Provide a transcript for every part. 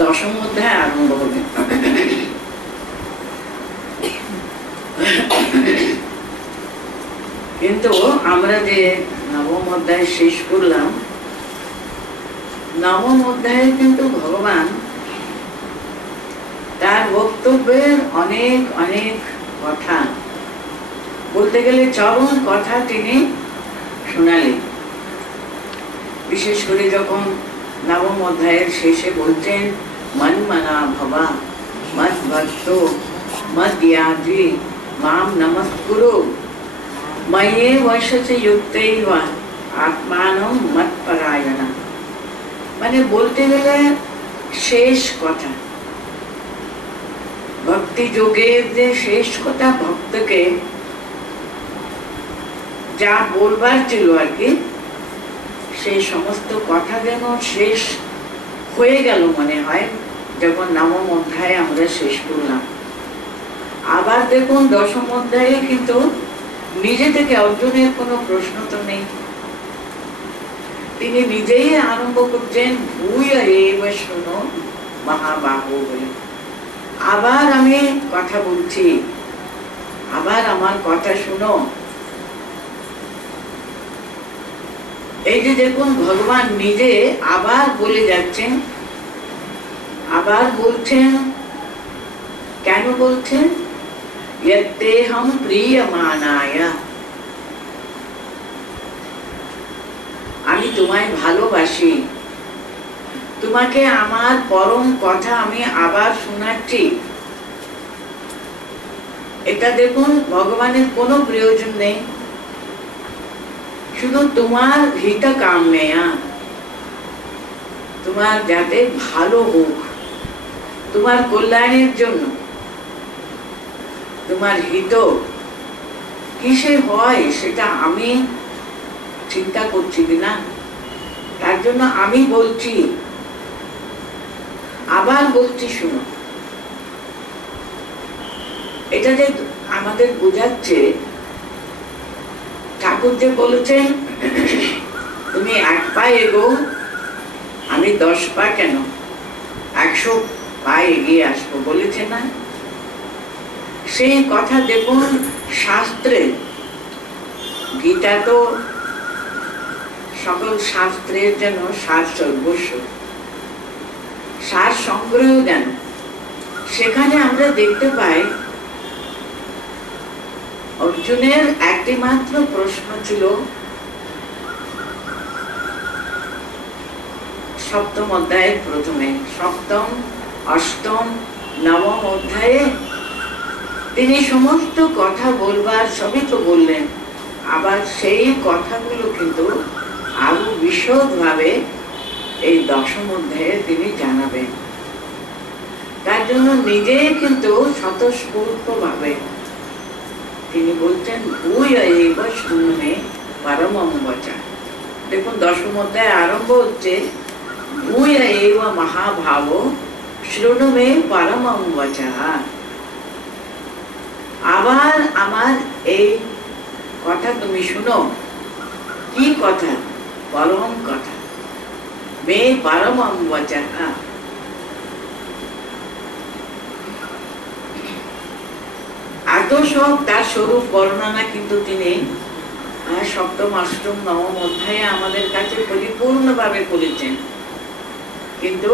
দশম অধ্যায় আরম্ভ হবে। কিন্তু আমরা যে নবম অধ্যায় শেষ করলাম, নবম অধ্যায়ে কিন্তু ভগবান তার বক্তব্যের অনেক অনেক কথা, বলতে গেলে চরম কথা তিনি শোনালেন। বিশেষ করে যখন নবম অধ্যায়ের শেষে বলছেন, মন মনা ভবা মদ ভক্ত মদ্যাজি মাম নমস্কুরু ময়ে বশসে যুক্তৈব আত্মানম মৎপরায়ণ। মানে বলতে গেলে শেষ কথা, ভক্তি যোগের যে শেষ কথা, ভক্তকে যা বলবার ছিল আর কি, সেই সমস্ত কথা যেন শেষ হয়ে গেল মনে হয় যখন নবম অধ্যায়ে আমরা শেষ করলাম। আবার দেখুন দশম অধ্যায়ে কিন্তু নিজে থেকে অর্জুনের কোনো প্রশ্ন তো নেই, তিনি নিজেই আরম্ভ করছেন ভূয় এব শৃণু মহাবাহু বলে। আবার আমি কথা বলছি, আবার আমার কথা শুনো। এই যে দেখুন ভগবান নিজে আবার বলে যাচ্ছেন, আবার বলছেন। কেন বলছেন? यत्तेहं प्रियमाणाय, আমি তোমায় ভালোবাসি, তোমাকে আমার পরম কথা আমি আবার শোনাচ্ছি। এটা দেখুন ভগবানের কোনো প্রয়োজন নেই, শুধু তোমার হিত কাম্যা, তোমার যাতে ভালো হোক, তোমার কল্যাণের জন্য। তোমার হিত কিসে হয় সেটা আমি চিন্তা করছি কিনা, তার জন্য আমি বলছি, আবার বলছি শুনো। এটা যে আমাদের বোঝাচ্ছে, ঠাকুর যে বলেছেন তুমি 1 পা এগোও, আমি 10 পা কেন 100 পা এগিয়ে আসবো, বলেছে না? সেই কথা দেখুন শাস্ত্রে, গীতা তো সকল শাস্ত্রের যেন সার সর্বস্ব, সার সংগ্রহ যেন। সেখানে আমরা দেখতে পাই অর্জুনের একটি মাত্র প্রশ্ন ছিল সপ্তম অধ্যায়ের প্রথমে, সপ্তম, অষ্টম, নবম অধ্যায়ে তিনি সমস্ত কথা বলবার সবই তো বললেন। আবার সেই কথাগুলো কিন্তু আরো বিশদভাবে এই দশম অধ্যায়ে তিনি জানাবেন। তার জন্য নিজে কিন্তু স্বতঃস্ফূর্তভাবে তিনি বলছেন ভূয় এব শৃণু মে পরমং বচঃ। দেখুন দশম অধ্যায় আরম্ভ হচ্ছে ভূয় এব মহাভাব শৃণু মে পরমং বচঃ। আবার আমার এই কথা তুমি শুনো। কি কথা? পরম কথা, মে পরমং বচঃ। এত সব তার স্বরূপ বর্ণনা কিন্তু তিনি সপ্তম, অষ্টম, নবম অধ্যায়ে আমাদের কাছে পরিপূর্ণভাবে করেছেন। কিন্তু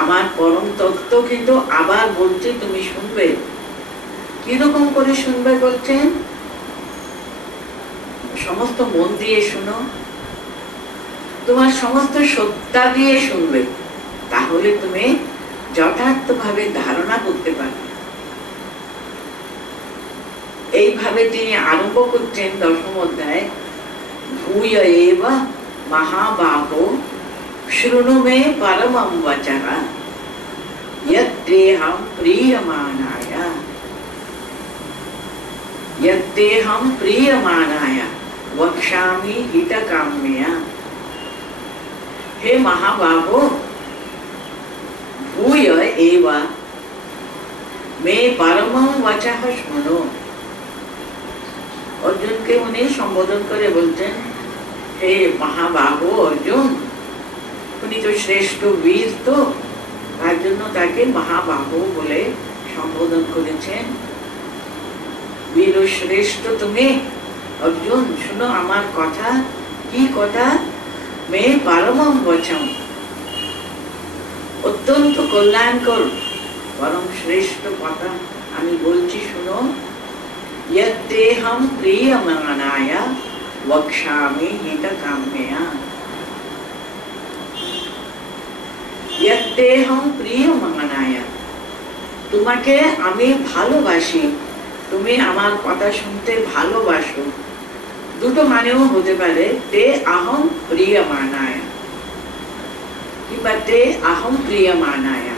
আমার পরম তত্ত্ব কিন্তু আবার বলছে তুমি শুনবে। কিরকম করে শুনবে বলছেন? সমস্ত মন দিয়ে শুনো, তোমার সমস্ত সত্তা দিয়ে শুনবে, তাহলে তুমি যথার্থভাবে ধারণা করতে পারবে। এইভাবে তিনি আরম্ভ করছেন দশম অধ্যায়, ভূয় এব মহাবাহো শৃণু মে পরমং বচঃ यद्देहं प्रीयमाणाय, यद्देहं प्रीयमाणाय वक्ष्यामि हितकाम्यया। हे महाबाहो, भूय एव मे परमं वचः शृणु। अर्जुनকে উনি সম্বোধন করে বলছেন, হে মহাবাহু অর্জুন, উনি তো শ্রেষ্ঠ বীর, তো তার জন্য তাকে মহাবাহু বলে সম্বোধন করেছেন। বীর শ্রেষ্ঠ তুমি অর্জুন, শুনো আমার কথা। কি কথা? মে পরমম বচন, অত্যন্ত কল্যাণকর পরম শ্রেষ্ঠ কথা আমি বলছি, শুনো। यत्तेहं प्रियमाणाय वक्ष्यामि हितकाम्यया, यत्तेहं प्रियमाणाय, তোমাকে আমি ভালোবাসি, তুমি আমার কথা শুনতে ভালোবাসো। দুটো মানেও হতে পারে, তে আহম প্রিয়মাণায় কিংবা তে আহম প্রিয়মাণায়।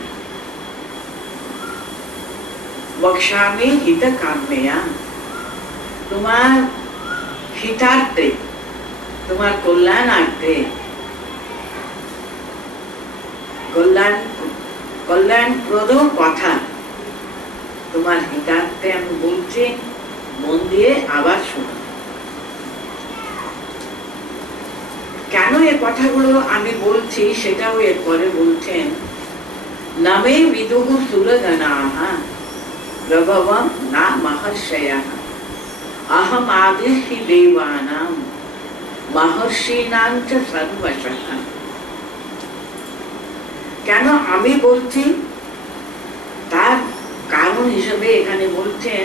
বক্ষ্যামি হিতকাম্যয়া, তোমার হিতার্থে, তোমার কল্যাণার্থে, কল্যাণপ্রদ কথা তোমার হিতার্থে আমি বলছি, মন দিয়ে আবার শোনো। কেন এ কথাগুলো আমি বলছি সেটাও এরপরে বলছেন। নামে বিদুঃ সুরগণাঃ প্রভবং না মহর্ষয়ঃ, अहम आदिर्हि देवानां महर्षीणां च सर्वशः। কেন আমি বলছি তার কারণ হিসেবে এখানে বলছেন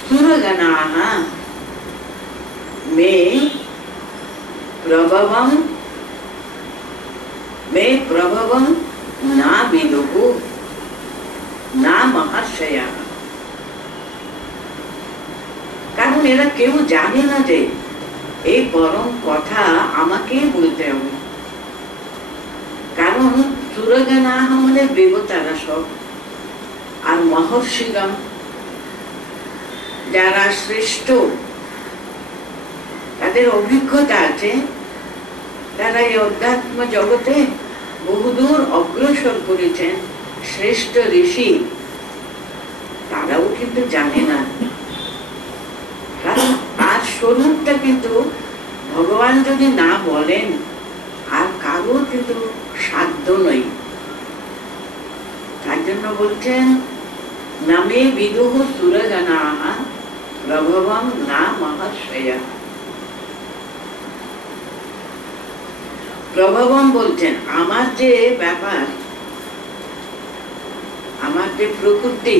সুরগণাঃ মে প্রভবং না বিদুঃ না মহর্ষয়ঃ। কারণ এরা কেউ জানে না যে এই পরম কথা আমাকে বলতে হবে। কারণ সুরগণাঃ মানে দেবতারা সব, আর মহর্ষিগণ যারা শ্রেষ্ঠ, তাদের অভিজ্ঞতা আছে, তারা এই অধ্যাত্ম জগতে বহুদূর অগ্রসর করেছেন, শ্রেষ্ঠ ঋষি, তারাও কিন্তু জানে না। কারণ তার স্বরূপটা কিন্তু ভগবান যদি না বলেন আর কারো কিন্তু সাধ্য নয়। তার জন্য বলছেন নামে বিদুঃ সুরগণাঃ প্রভবং না মহর্ষয়ঃ। প্রভবং বলছেন আমার যে ব্যাপার, আমার যে প্রকৃতি,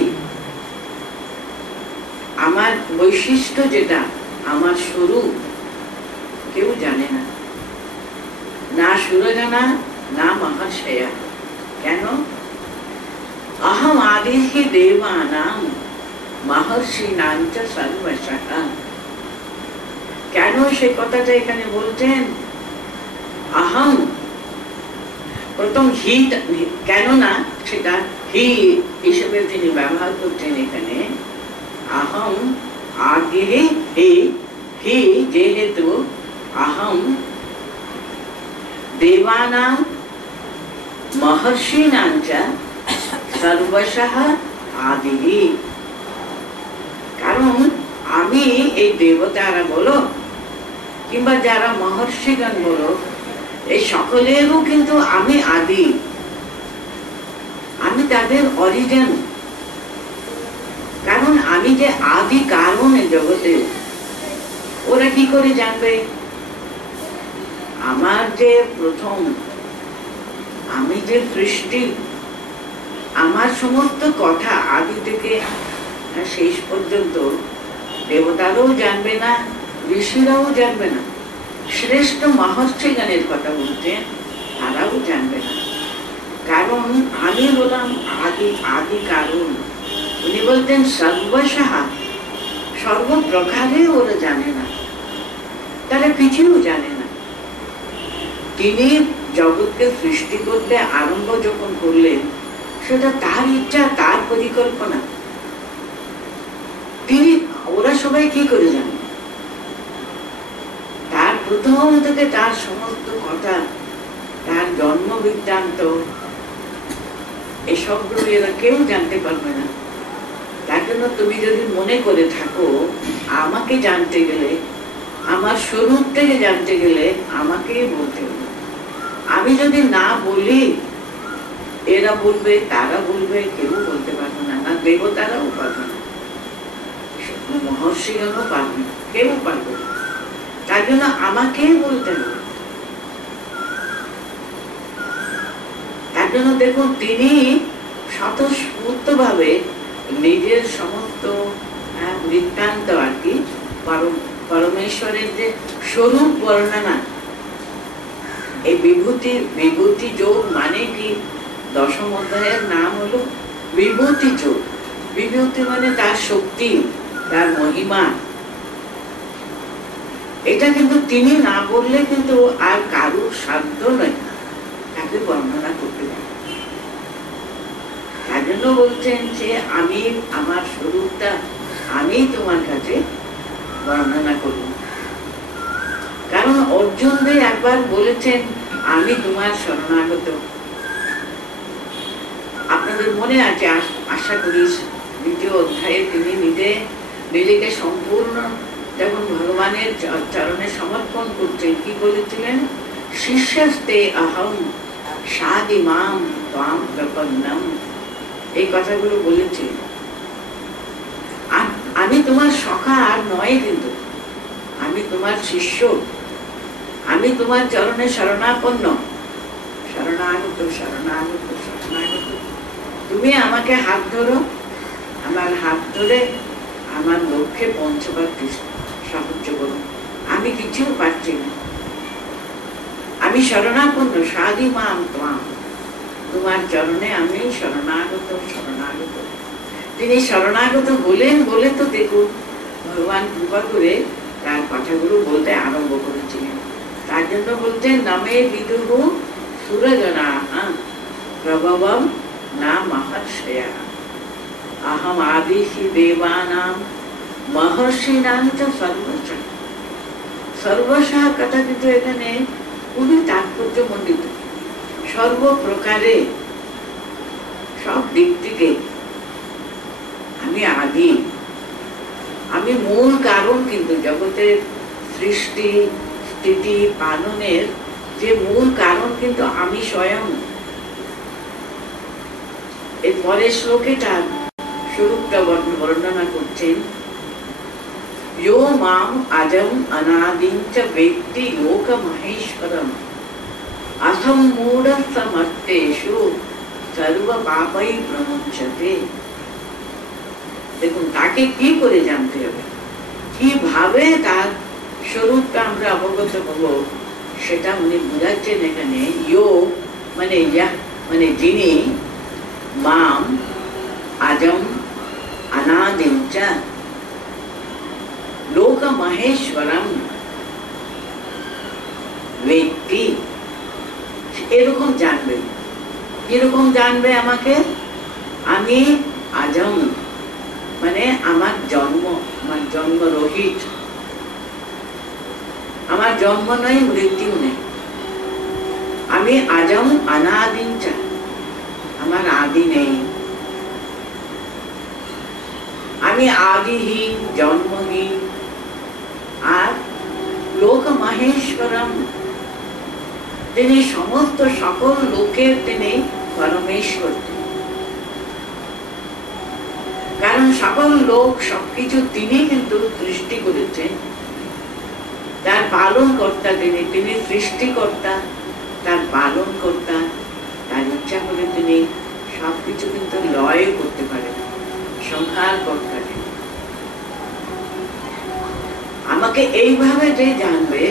আমার বৈশিষ্ট্য যেটা, আমার স্বরূপ কেউ জানে না, না সুরগণা না মহর্ষয়া। কেন? अहम आदिर्हि देवानां महर्षीणां च सर्वशः। কেন সে কথাটা এখানে বলছেন? আহম প্রথম হি, কেন না সেটা হি হিসেবে তিনি ব্যবহার করছেন এখানে। আহম আদিহি হি, হি যেহেতু আহম দেবানাং মহর্ষীণাং চ সর্বশঃ আদিহি। কারণ আমি এই দেবতারা বলো কিংবা যারা মহর্ষিগণ বলো, এই সকলেরও কিন্তু আমি আদি, আমি তাদের অরিজিন। কারণ আমি যে আদি কারণ এই জগতে, ওরা কি করে জানবে? আমার যে প্রথম, আমি যে সৃষ্টি, আমার সমস্ত কথা আদি থেকে শেষ পর্যন্ত দেবতারাও জানবে না, ঋষিরাও জানবে না, শ্রেষ্ঠ মহর্ষিগণের কথা বলতে তারাও জানবে না। কারণ আমি হলাম আদি, আদি কারণ। উনি বলতেন সর্বশঃ, সর্বপ্রকারে ওরা জানে না, তারা কিছুও জানে না। তিনি জগৎকে সৃষ্টি করতে আরম্ভ যখন করলেন, সেটা তার ইচ্ছা, তার পরিকল্পনা। তিনি, ওরা সবাই কি করে জানে? তার প্রথম থেকে তার সমস্ত কথা, তার জন্ম বৃত্তান্ত, এসবগুলো এরা কেউ জানতে পারবে না। তার জন্য তুমি যদি মনে করে থাকো আমাকে জানতে গেলে, আমার স্বরূপ থেকে জানতে গেলে আমাকেই বলতে হবে, আমি যদি না বলি, এরা বলবে, তারা বলবে, কেউ বলতে পারবে না, না দেবতারাও পারবে না, মহর্ষিগণও পারবে না, কেউ পারবে না। তার জন্য আমাকে বলতে হবে। তার জন্য দেখুন, তিনি স্বতঃস্ফূর্ত ভাবে নিজের সমস্ত বৃত্তান্ত আর কি, পরমেশ্বরের যে স্বরূপ বর্ণনা, এই বিভূতি যোগ মানে কি? দশম অধ্যায়ের নাম হলো বিভূতি যোগ। বিভূতি মানে তার শক্তি, তার মহিমা। এটা কিন্তু তিনি না বললে কিন্তু আর কারুর সাধ্য নয় তাকে বর্ণনা করতে পারে। তার জন্য বলছেন যে আমি আমার স্বরূপটা আমি তোমার কাছে বর্ণনা করব। কারণ অর্জুনদের একবার বলেছেন আমি তোমার শরণাগত। আপনাদের মনে আছে, আশা করি দ্বিতীয় অধ্যায়ে তিনি নিজেকে সম্পূর্ণ যখন ভগবানের চরণে সমর্পণ করছেন, কি বলেছিলেন? শিষ্যস্তে অহম সাদিমাম ত্বাম প্রপন্নম, এই কথাগুলো বলেছে। আমি তোমার সখা আর নয়, কিন্তু আমি তোমার শিষ্য, আমি তোমার চরণে শরণাপন্ন, শরণাগত শরণাগত শরণাগত। তুমি আমাকে হাত ধরো, আমার হাত ধরে আমার লক্ষ্যে পৌঁছবার সাহায্য করো। আমি কিছু পারছি না, আমি শরণাপন্ন, সাদিমাম ত্বাম, তোমার চরণে আমি শরণাগত শরণাগত। তিনি শরণাগত হলেন বলে তো দেখুন ভগবান কৃপা করে তার কথাগুলো বলতে আরম্ভ করেছিলেন। তার জন্য বলতেন নামে বিদুহ সুরজনা প্রভবম না মহর্ষয়া আহম আদিহি দেবানাম মহর্ষিনাম চ সর্বশঃ। সর্বশঃ কথা কিন্তু এখানে খুবই তাৎপর্যমণ্ডিত। সর্বপ্রকারে, সব দিক থেকে আমি আদি, আমি মূল কারণ। কিন্তু জগতের সৃষ্টি স্থিতি পালনের যে মূল কারণ কিন্তু আমি স্বয়ং। এর পরের শ্লোকে তার স্বরূপটা বর্ণনা করছেন, यो माम अजम अनादिं च वेत्ति लोकमहेश्वरम् असम्मूढ समर्थेषु सर्व पापै प्रमुच्यते। দেখুন, তাকে কি করে জানতে হবে, কিভাবে তার স্বরূপটা আমরা অবগত হব, সেটা উনি বোঝাচ্ছেন এখানে। ইয়ো মানে মানে যিনি, মাম আজম অনাদিম চ লোক মহেশ্বরম ব্যক্তি, এরকম জানবে। কিরকম জানবে আমাকে? আমি আজম মানে আমার জন্ম রহিত, আমার জন্ম নয়, মৃত্যু নেই। আমি আজম অনাদিম চ, আমার আদি নেই। আমি আদিহীন, জন্মহীন। আর লোক মহেশ্বরম, তিনি সমস্ত সকল লোকের তিনি পরমেশ্বর। কারণ সকল লোক সবকিছু তিনি কিন্তু সৃষ্টি করেছেন, তার পালন কর্তা তিনি সৃষ্টিকর্তা, তার পালন কর্তা। তার ইচ্ছা করে তিনি সবকিছু কিন্তু লয় করতে পারেন, সংহার কর্তা। আমাকে এইভাবে যে জানবে,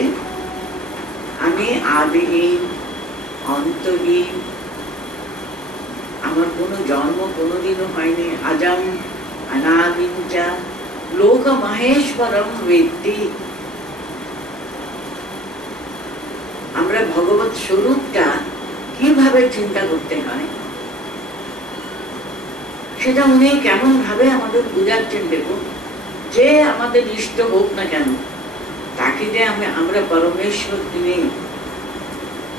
আমি আদিহীন, অন্তহীন, আমার কোনো জন্ম কোনোদিনও হয়নি, আজম অনাদিম চ লোক মহেশ্বরম ব্যক্তি। আমরা ভগবত স্বরূপটা কিভাবে চিন্তা করতে হয় সেটা উনি কেমন ভাবে আমাদের বুঝাচ্ছেন। দেখুন, যে আমাদের ইষ্ট হোক না কেন, তাকে যে আমরা পরমেশ্বর,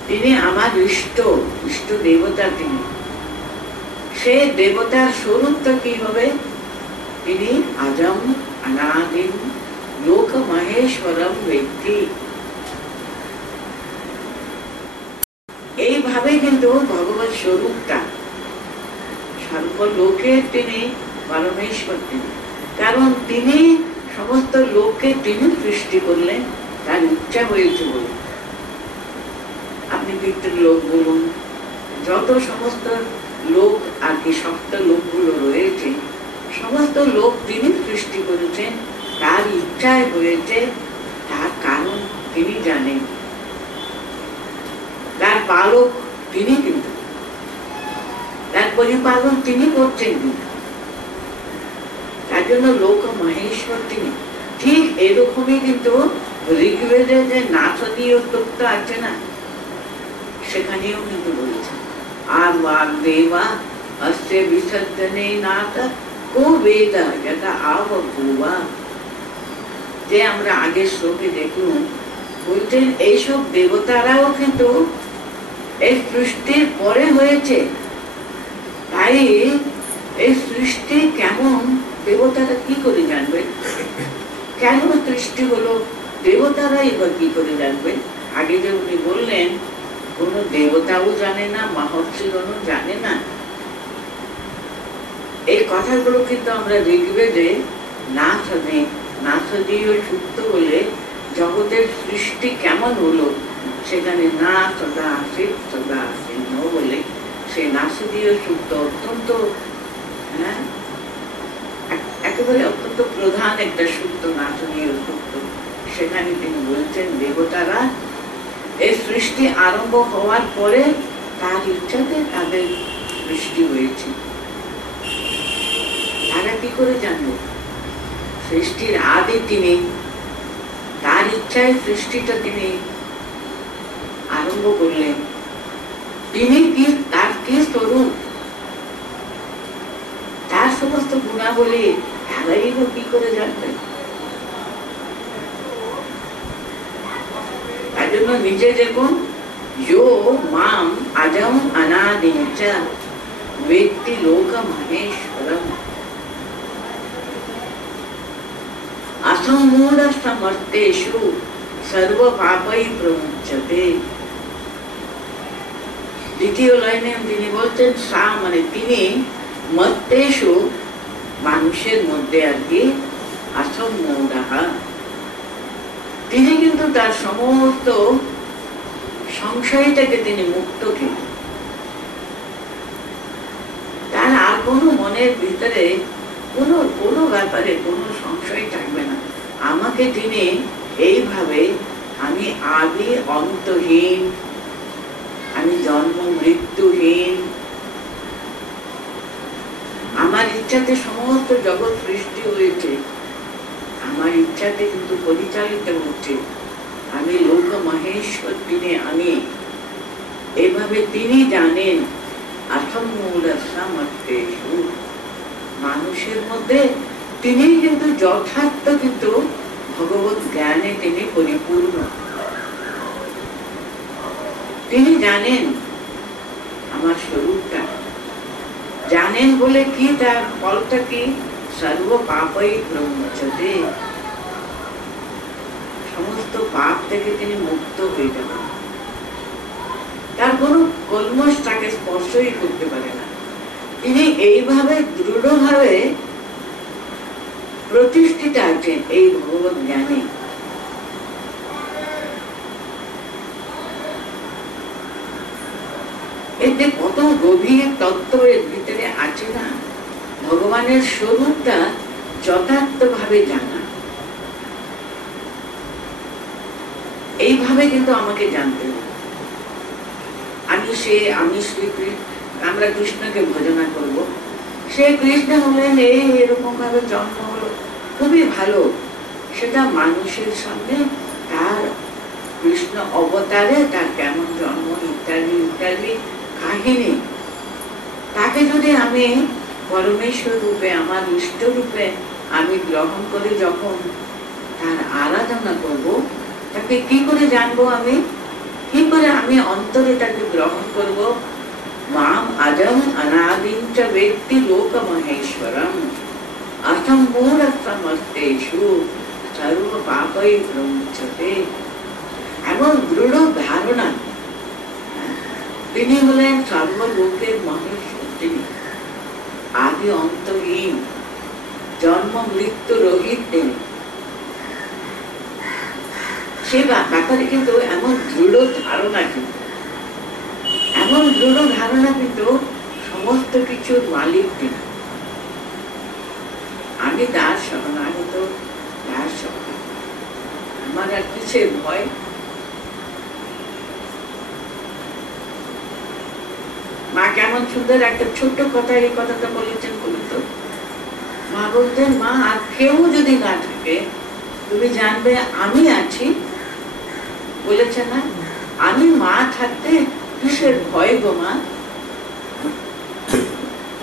তিনি আমার ইষ্ট দেবতা। তিনি সে দেবতার স্বরূপটা কি হবে? তিনি আজম অনাদিম লোক মহেশ্বরম ব্যক্তি। কিন্তু ভগবত স্বরূপটা, সর্বলোকের তিনি পরমেশ্বর তিনি, কারণ তিনি সমস্ত লোককে তিনি সৃষ্টি করলেন, তার ইচ্ছা হয়েছে বলে। আপনি পিতৃ লোক বলুন, যত সমস্ত লোক আর কি সপ্ত লোকগুলো রয়েছে, সমস্ত লোক তিনি সৃষ্টি করেছেন, তার ইচ্ছায় হয়েছে, তার কারণ তিনি জানেন, তার পালক তিনি, কিন্তু তার পরিপালন তিনি করছেন কিন্তু, তার জন্য লোক মহেশ্বর তিনি। ঠিক এরকমই কিন্তু ঋগ্বেদে যে নাথদীয় তত্ত্ব আছে না, সেখানেও কিন্তু বলেছে আর বাগ দেবা হস্তে বিসর্জনে নাথ কো বেদা যথা আব ভুবা। যে আমরা আগের শ্লোকে দেখুন, বলছেন এইসব দেবতারাও কিন্তু এই সৃষ্টির পরে হয়েছে, তাই এই সৃষ্টি কেমন দেবতারা কি করে জানবেন, কেন সৃষ্টি হলো দেবতারাই বা কি করে জানবেন। আগে যে উনি বললেন কোন দেবতাও জানে না, মহর্ষিগণও জানে না, এই কথাগুলো কিন্তু আমরা ঋগ্বেদে নাথদীয় সূক্ত বলে জগতের সৃষ্টি কেমন হলো, সেখানে না সদা আসে সদা আসে বলে সেই নাথদীয় সূক্ত অত্যন্ত একেবারে অত্যন্ত প্রধান একটা সূক্ত, নাথদীয় সূক্ত। সেখানে তিনি বলছেন দেবতারা এই সৃষ্টি আরম্ভ হওয়ার পরে তার ইচ্ছাতে তাদের সৃষ্টি হয়েছে। তারা কি করে জানবে? সৃষ্টির আদি তিনি, তার ইচ্ছায় সৃষ্টিটা তিনি আরম্ভ করলেন। তিনি কি, তার কি স্বরূপ, তার সমস্ত গুণাবলী তারাই কি করে জানবেন? তার জন্য নিজে দেখুন, यो माम अजम अनादिं च वेत्ति लोकमहेश्वरम् असम्मूढ समर्थेषु सर्व पापै प्रमुच्यते। দ্বিতীয় লাইনে তিনি বলছেন সা মানে তিনি, মত্তেষু মানুষের মধ্যে আর কি, আসম্মূঢ় তিনি কিন্তু তার সমস্ত সংশয়টাকে তিনি মুক্ত, কিন্তু তার আর কোনো মনের ভিতরে কোনো ব্যাপারে কোনো সংশয় থাকবে না। আমাকে তিনি এইভাবে, আমি আদি অন্তহীন, আমি জন্ম মৃত্যুহীন, আমার ইচ্ছাতে সমস্ত জগৎ সৃষ্টি হয়েছে, আমার ইচ্ছাতে কিন্তু পরিচালিত হচ্ছে, আমি লোক মহেশ্বর তিনি, আমি এভাবে তিনি জানেন। মানুষের মধ্যে তিনি কিন্তু যথার্থ কিন্তু ভগবত জ্ঞানে তিনি পরিপূর্ণ, তিনি জানেন আমার স্বরূপটা, জানেন বলে কি তার ফলটা কি, সর্ব পাপই প্রমুচ্যতে, সমস্ত পাপ থেকে তিনি মুক্ত হয়ে যাবেন, তার কোনো কলমশ তাকে স্পর্শই করতে পারে না। তিনি এইভাবে দৃঢ়ভাবে প্রতিষ্ঠিত আছেন এই ভগবত জ্ঞানে। এতে কত গভীর তত্ত্ব এর ভিতরে আছে না, ভগবানের স্বরূপটা যথার্থ ভাবে জানা। এইভাবে কিন্তু আমাকে জানতে হবে, আমি শ্রীকৃষ্ণ, আমরা কৃষ্ণকে ভজনা করব, সে কৃষ্ণ হলেন এরকম ভাবে জন্ম হলো, খুবই ভালো, সেটা মানুষের সামনে তার কৃষ্ণ অবতারে তার কেমন জন্ম ইত্যাদি ইত্যাদি কাহিনী, তাকে যদি আমি পরমেশ্বর রূপে, আমার ইষ্ট রূপে আমি গ্রহণ করে যখন তার আরাধনা করব, তাকে কি করে জানবো, আমি কি করে আমি অন্তরে তাকে গ্রহণ করব। মাম আজম অনাদিং চ বেত্তি লোক মহেশ্বরম असम्मूढ समस्तेषु सर्व पापै प्रमुच्यते। এমন দৃঢ় ধারণা, তিনি হলেন সর্বলোকের মহেশ্বর, তিনি আদি অন্তহীন, জন্ম মৃত্যু রহিত তিনি। সে ব্যাপারে কিন্তু এমন দৃঢ় ধারণা, কিন্তু এমন দৃঢ় ধারণা, কিন্তু সমস্ত কিছুর মালিক তিনি। আমি তার শরণাগত, তার শরণ, আমার আর কিসের ভয়? মা কেমন সুন্দর একটা ছোট্ট কথা, এই কথাটা বলেছেন বলুন তো। মা বলতেন, মা আর কেউ যদি না থাকে তুমি জানবে আমি আছি। বলেছে না, আমি মা থাকতে কিসের ভয় গো মা?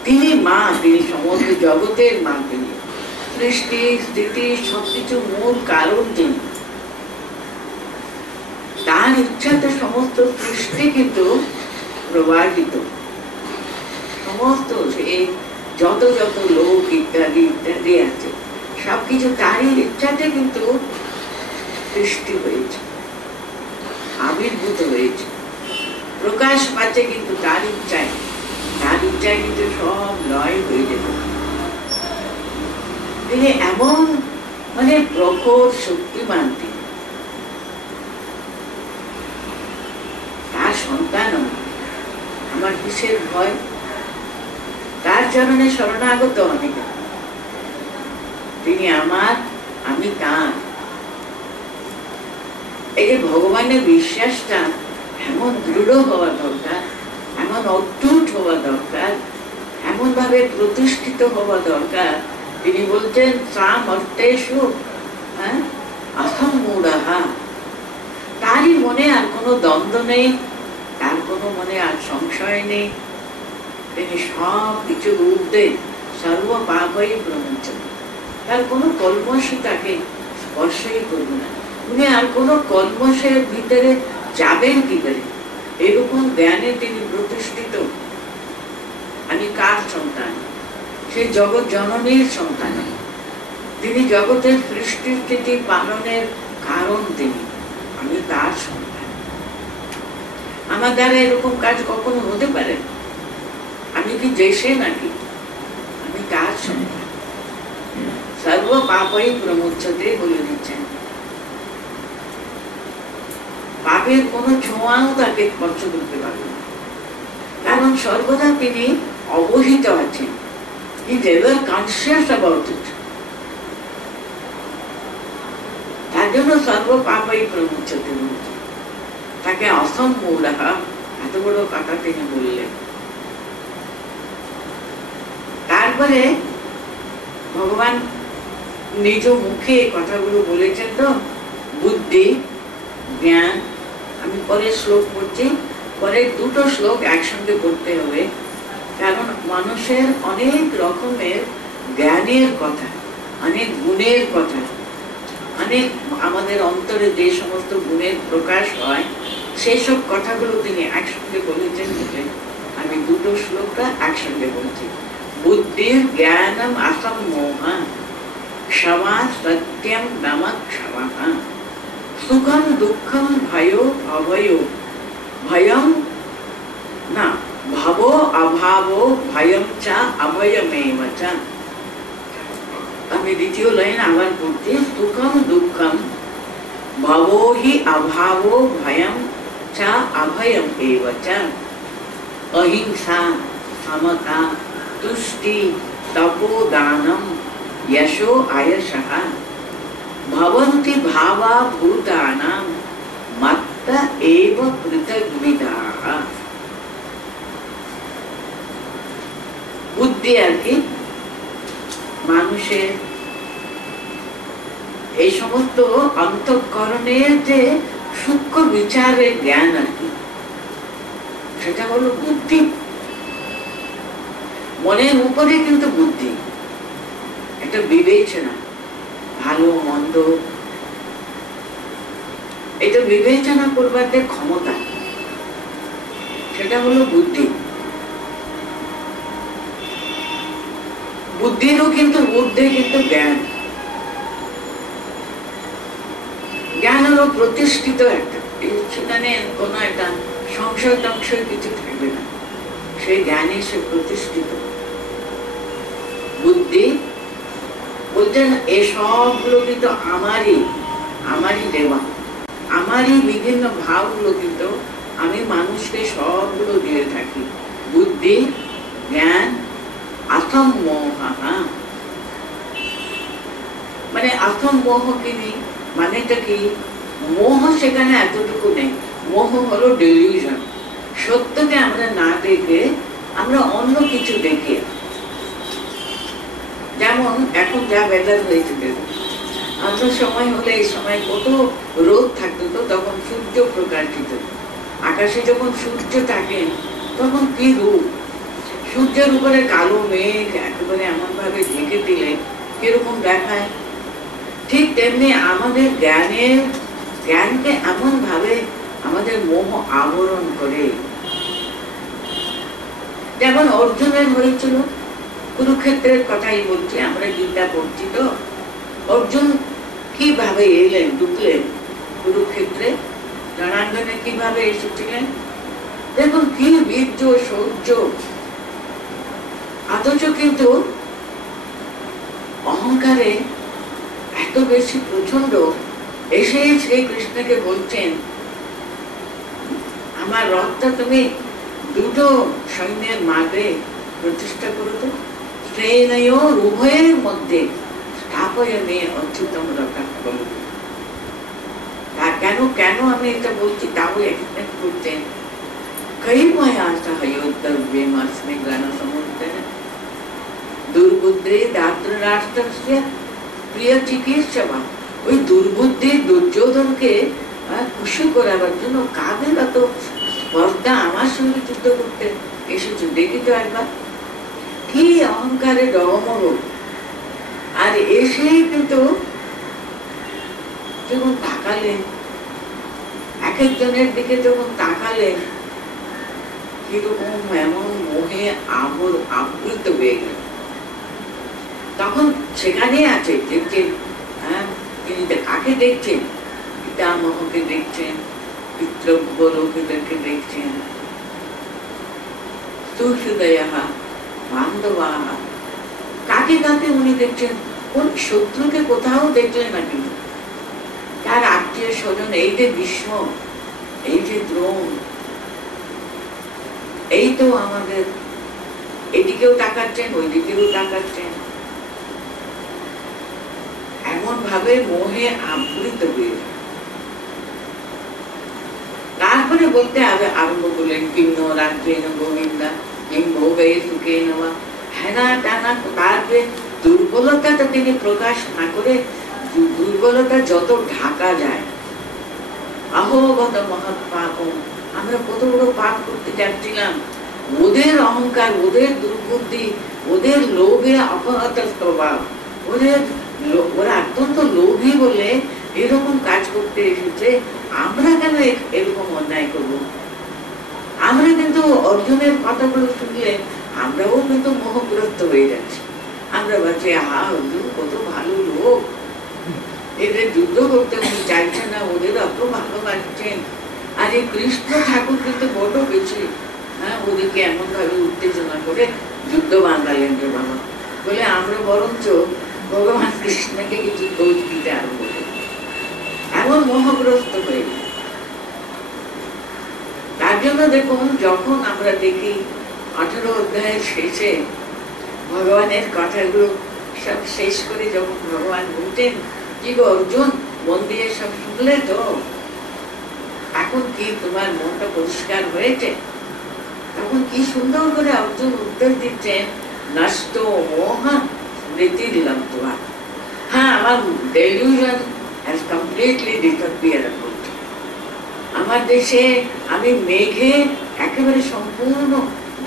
তিনি মা, তিনি সমস্ত জগতের মা, তিনি সৃষ্টি স্থিতি সবকিছু মূল কারণ তিনি। তার ইচ্ছাতে সমস্ত সৃষ্টি কিন্তু প্রবাহিত, সমস্ত যত যত লোক ইত্যাদি ইত্যাদি আছে সবকিছু তারই ইচ্ছাতে কিন্তু সৃষ্টি হয়েছে, আবির্ভূত হয়েছে, প্রকাশ পাচ্ছে কিন্তু তার ইচ্ছায়। তার ইচ্ছায় কিন্তু সব লয় হয়ে যেত। তিনি এমন মানে প্রখর শক্তিমান, তিনি তার সন্তান। আমার কিসের ভয়? তার চরণে শরণাগত অনেক, তিনি আমার, আমি তার। এই যে ভগবানের বিশ্বাসটা এমন দৃঢ় হওয়া দরকার, এমন অটুট হওয়া দরকার, এমন ভাবে প্রতিষ্ঠিত হওয়া দরকার। তিনি বলছেন সামর্থেষু অসম্মূঢ়ঃ, তারই মনে আর কোনো দ্বন্দ্ব নেই, তার কোনো মনে আর সংশয় নেই। তিনি সব কিছুর ঊর্ধ্বে, সর্ব পাপই প্রমোচন। তার কোনো কলমশই তাকে স্পর্শই করবে না। উনি আর কোনো কলমশের ভিতরে যাবেন কি করে? এরকম জ্ঞানে তিনি প্রতিষ্ঠিত। আমি কার সন্তান? সেই জগৎ জননীর সন্তান। তিনি জগতের সৃষ্টি স্থিতি পালনের কারণ, তিনি, আমি তার সন্তান। আমার দ্বারা এরকম কাজ কখনো হতে পারে? আমি কি দেশে নাকি? আমি তার সন্তান। সর্ব পাপই প্রমোচ্যতে বলে দিচ্ছেন। পাপের কোনো ছোঁয়াও তাকে স্পর্শ করতে পারবে না, কারণ সর্বদা তিনি অবহিত আছেন। He is ever conscious about it. তার জন্য সর্ব পাপই প্রমোচ্যতে বলছেন। তাকে অসম্মূঢ়ঃ, এত বড় কথা তিনি বললেন। তারপরে ভগবান নিজ মুখে কথাগুলো বলেছেন তো, বুদ্ধি, জ্ঞান। আমি পরে শ্লোক পড়ছি, পরে দুটো শ্লোক একসঙ্গে পড়তে হবে, কারণ মানুষের অনেক রকমের জ্ঞানের কথা, অনেক গুণের কথা, অনেক আমাদের অন্তরে যে সমস্ত গুণের প্রকাশ হয় সেই সব কথাগুলো তিনি একসঙ্গে বলেছেন বলে আমি দুটো শ্লোকটা একসঙ্গে বলছি। বুদ্ধির জ্ঞানম অসম্মোহঃ, ক্ষমা সত্যম নম ক্ষমঃ, সুখম দুঃখম ভয়ো অভয়ো, ভয়ম না ভাবো অভাবো ভয়ম চ অভয়মেব চ। আমি দ্বিতীয় লাইন আবার পড়ছি। সুখম দুঃখম ভবো হি অভাবো ভয়ম চ অভয়ম এব চ। অহিংসা, সমতা, তুষ্টি, তপোদানম, यशो आयशः भवन्ति भावा भूतानां मत्त एव पृथग्विधाः। বুদ্ধি আর কি, মানুষের এই সমস্ত অন্তঃকরণের যে সূক্ষ্ম বিচারের জ্ঞান আর কি, সেটা হলো বুদ্ধি। মনের উপরে কিন্তু বুদ্ধি, একটা বিবেচনা, ভালো মন্দ, এটা বিবেচনা করবার যে ক্ষমতা, সেটা হলো বুদ্ধি। বুদ্ধিরও কিন্তু ঊর্ধ্বে কিন্তু জ্ঞান। জ্ঞান হলো প্রতিষ্ঠিত একটা, সেখানে কোনো একটা সংশয় টংশয় কিছু থাকবে না, সেই জ্ঞানে সে প্রতিষ্ঠিত। বুদ্ধি বলছেন এই সবগুলো কিন্তু আমারই দেওয়া, আমারই বিভিন্ন ভাবগুলো কিন্তু আমি মানুষকে সবগুলো দিয়ে থাকি। বুদ্ধি, জ্ঞান, আথম মোহ। মানে আথম মোহ কি নেই, মানেটা কি? মোহ সেখানে এতটুকু নেই। মোহ হলো ডেলিউশন, সত্যকে আমরা না দেখে আমরা অন্য কিছু দেখি। যেমন এখন যা ওয়েদার হয়েছে, আমরা সময় হলে এই সময় কত রোদ থাকতো, তো তখন সূর্য প্রকাশিত, আকাশে যখন সূর্য থাকে তখন কি রূপ, সূর্যের উপরে কালো মেঘ একেবারে এমন ভাবে ঢেকে দিলে কিরকম দেখায়। ঠিক তেমনি আমাদের জ্ঞানকে এমন ভাবে আমাদের মোহ আবরণ করে। যেমন অর্জুনের হয়েছিল, কুরুক্ষেত্রের কথাই বলছি, আমরা গীতা পড়ছি তো। অর্জুন কিভাবে এলেন, ঢুকলেন কুরুক্ষেত্রে, রণাঙ্গনে কিভাবে এসেছিলেন, দেখুন কি বীর্য শৌর্য। অথচ কিন্তু অহংকারে এত বেশি প্রচন্ড, এসে শ্রীকৃষ্ণকে বলছেন আমার রথটা তুমি দুটো সৈন্যের মাঝে প্রতিষ্ঠা করো তো, শ্রেণীয় উভয়ের মধ্যে স্থাপয়নে অচ্যুতম রথা বলো। কেন কেন আমি এটা বলছি তাও এক্সপ্লেন করতেন। कैर्मया सह योद्धव्यमस्मि गणसमुद्रेण दुर्बुद्धे दातृराष्ट्रस्य प्रियचिकीर्षवा। ওই দুর্বুদ্ধি দুর্যোধনকে খুশি করাবার জন্য কাদের এত স্পর্ধা আমার সঙ্গে যুদ্ধ করতে এসেছে, দেখি তো একবার কি অহংকারে ডগমগ। আর এসেই কিন্তু যখন তাকালেন, এক একজনের দিকে যখন তাকালেন, কিরকম এমন মোহে আবৃত হয়ে গেল। তখন সেখানে আছে দেখছেন, তিনি কাকে দেখছেন? পিতামহকে দেখছেন, পিতৃব্য লোকেদেরকে দেখছেন, সুহৃদয়া বান্ধবা। কাকে কাকে উনি দেখছেন? কোন শত্রুকে কোথাও দেখলেন না, কিন্তু তার আত্মীয় স্বজন, এই যে ভীষ্ম, এই যে দ্রোণ, এই তো আমাদের এদিকেও তাকাচ্ছেন, ওইদিকেও তাকাচ্ছেন, এমন ভাবে মোহে আবৃত হয়ে। তারপরে বলতে আরম্ভ করলেন কিন্ন রাজ্যেন গোবিন্দা কিং ভোগে সুখে নেওয়া। হেনা টানা, তারপরে দুর্বলতাটা তিনি প্রকাশ না করে, দুর্বলতা যত ঢাকা যায়, অহোগত মহৎ পাপ, আমরা কত বড় পাপ করতে যাচ্ছিলাম, ওদের অহংকার, ওদের দুর্বুদ্ধি, ওদের লোভে অপহত স্বভাব, ওরা অত্যন্ত লোভী বলে এরকম কাজ করতে এসেছে। আমরা কেন এরকম অন্যায় করবো? আমরা কিন্তু অর্জুনের কথাগুলো শুনলে আমরাও কিন্তু মোহগ্রস্ত হয়ে যাচ্ছি। আমরা ভাবছি অর্জুন কত ভালো লোক, এদের যুদ্ধ করতে উনি চাইছেন না, ওদের অত ভালোবাসছেন। আর এই কৃষ্ণ ঠাকুর কিন্তু বড় বেশি ওদেরকে এমন ভাবে উত্তেজনা করে যুদ্ধ বাঁধালেন যে বাবা, বলে আমরা বরঞ্চ ভগবান কৃষ্ণকে কিছু দোষ দিতে আরম্ভ করি, এমন মোহগ্রস্ত হয়ে। তার জন্য দেখুন, যখন আমরা দেখি 18 অধ্যায়ের শেষে ভগবানের কথাগুলো সব শেষ করে যখন ভগবান বলতেন, কি গো অর্জুন, মন দিয়ে সব শুনলে তো, এখন কি তোমার মনটা পরিষ্কার হয়েছে? তখন কি সুন্দর করে অর্জুন উত্তর দিচ্ছেন, নষ্ট মোহ স্মৃতির লব্ধবা। হ্যাঁ, আমার ডেলিউশন হ্যাজ কমপ্লিটলি ডিসঅ্যাপিয়ার্ড করছে। আমার দেশে আমি মেঘে একেবারে সম্পূর্ণ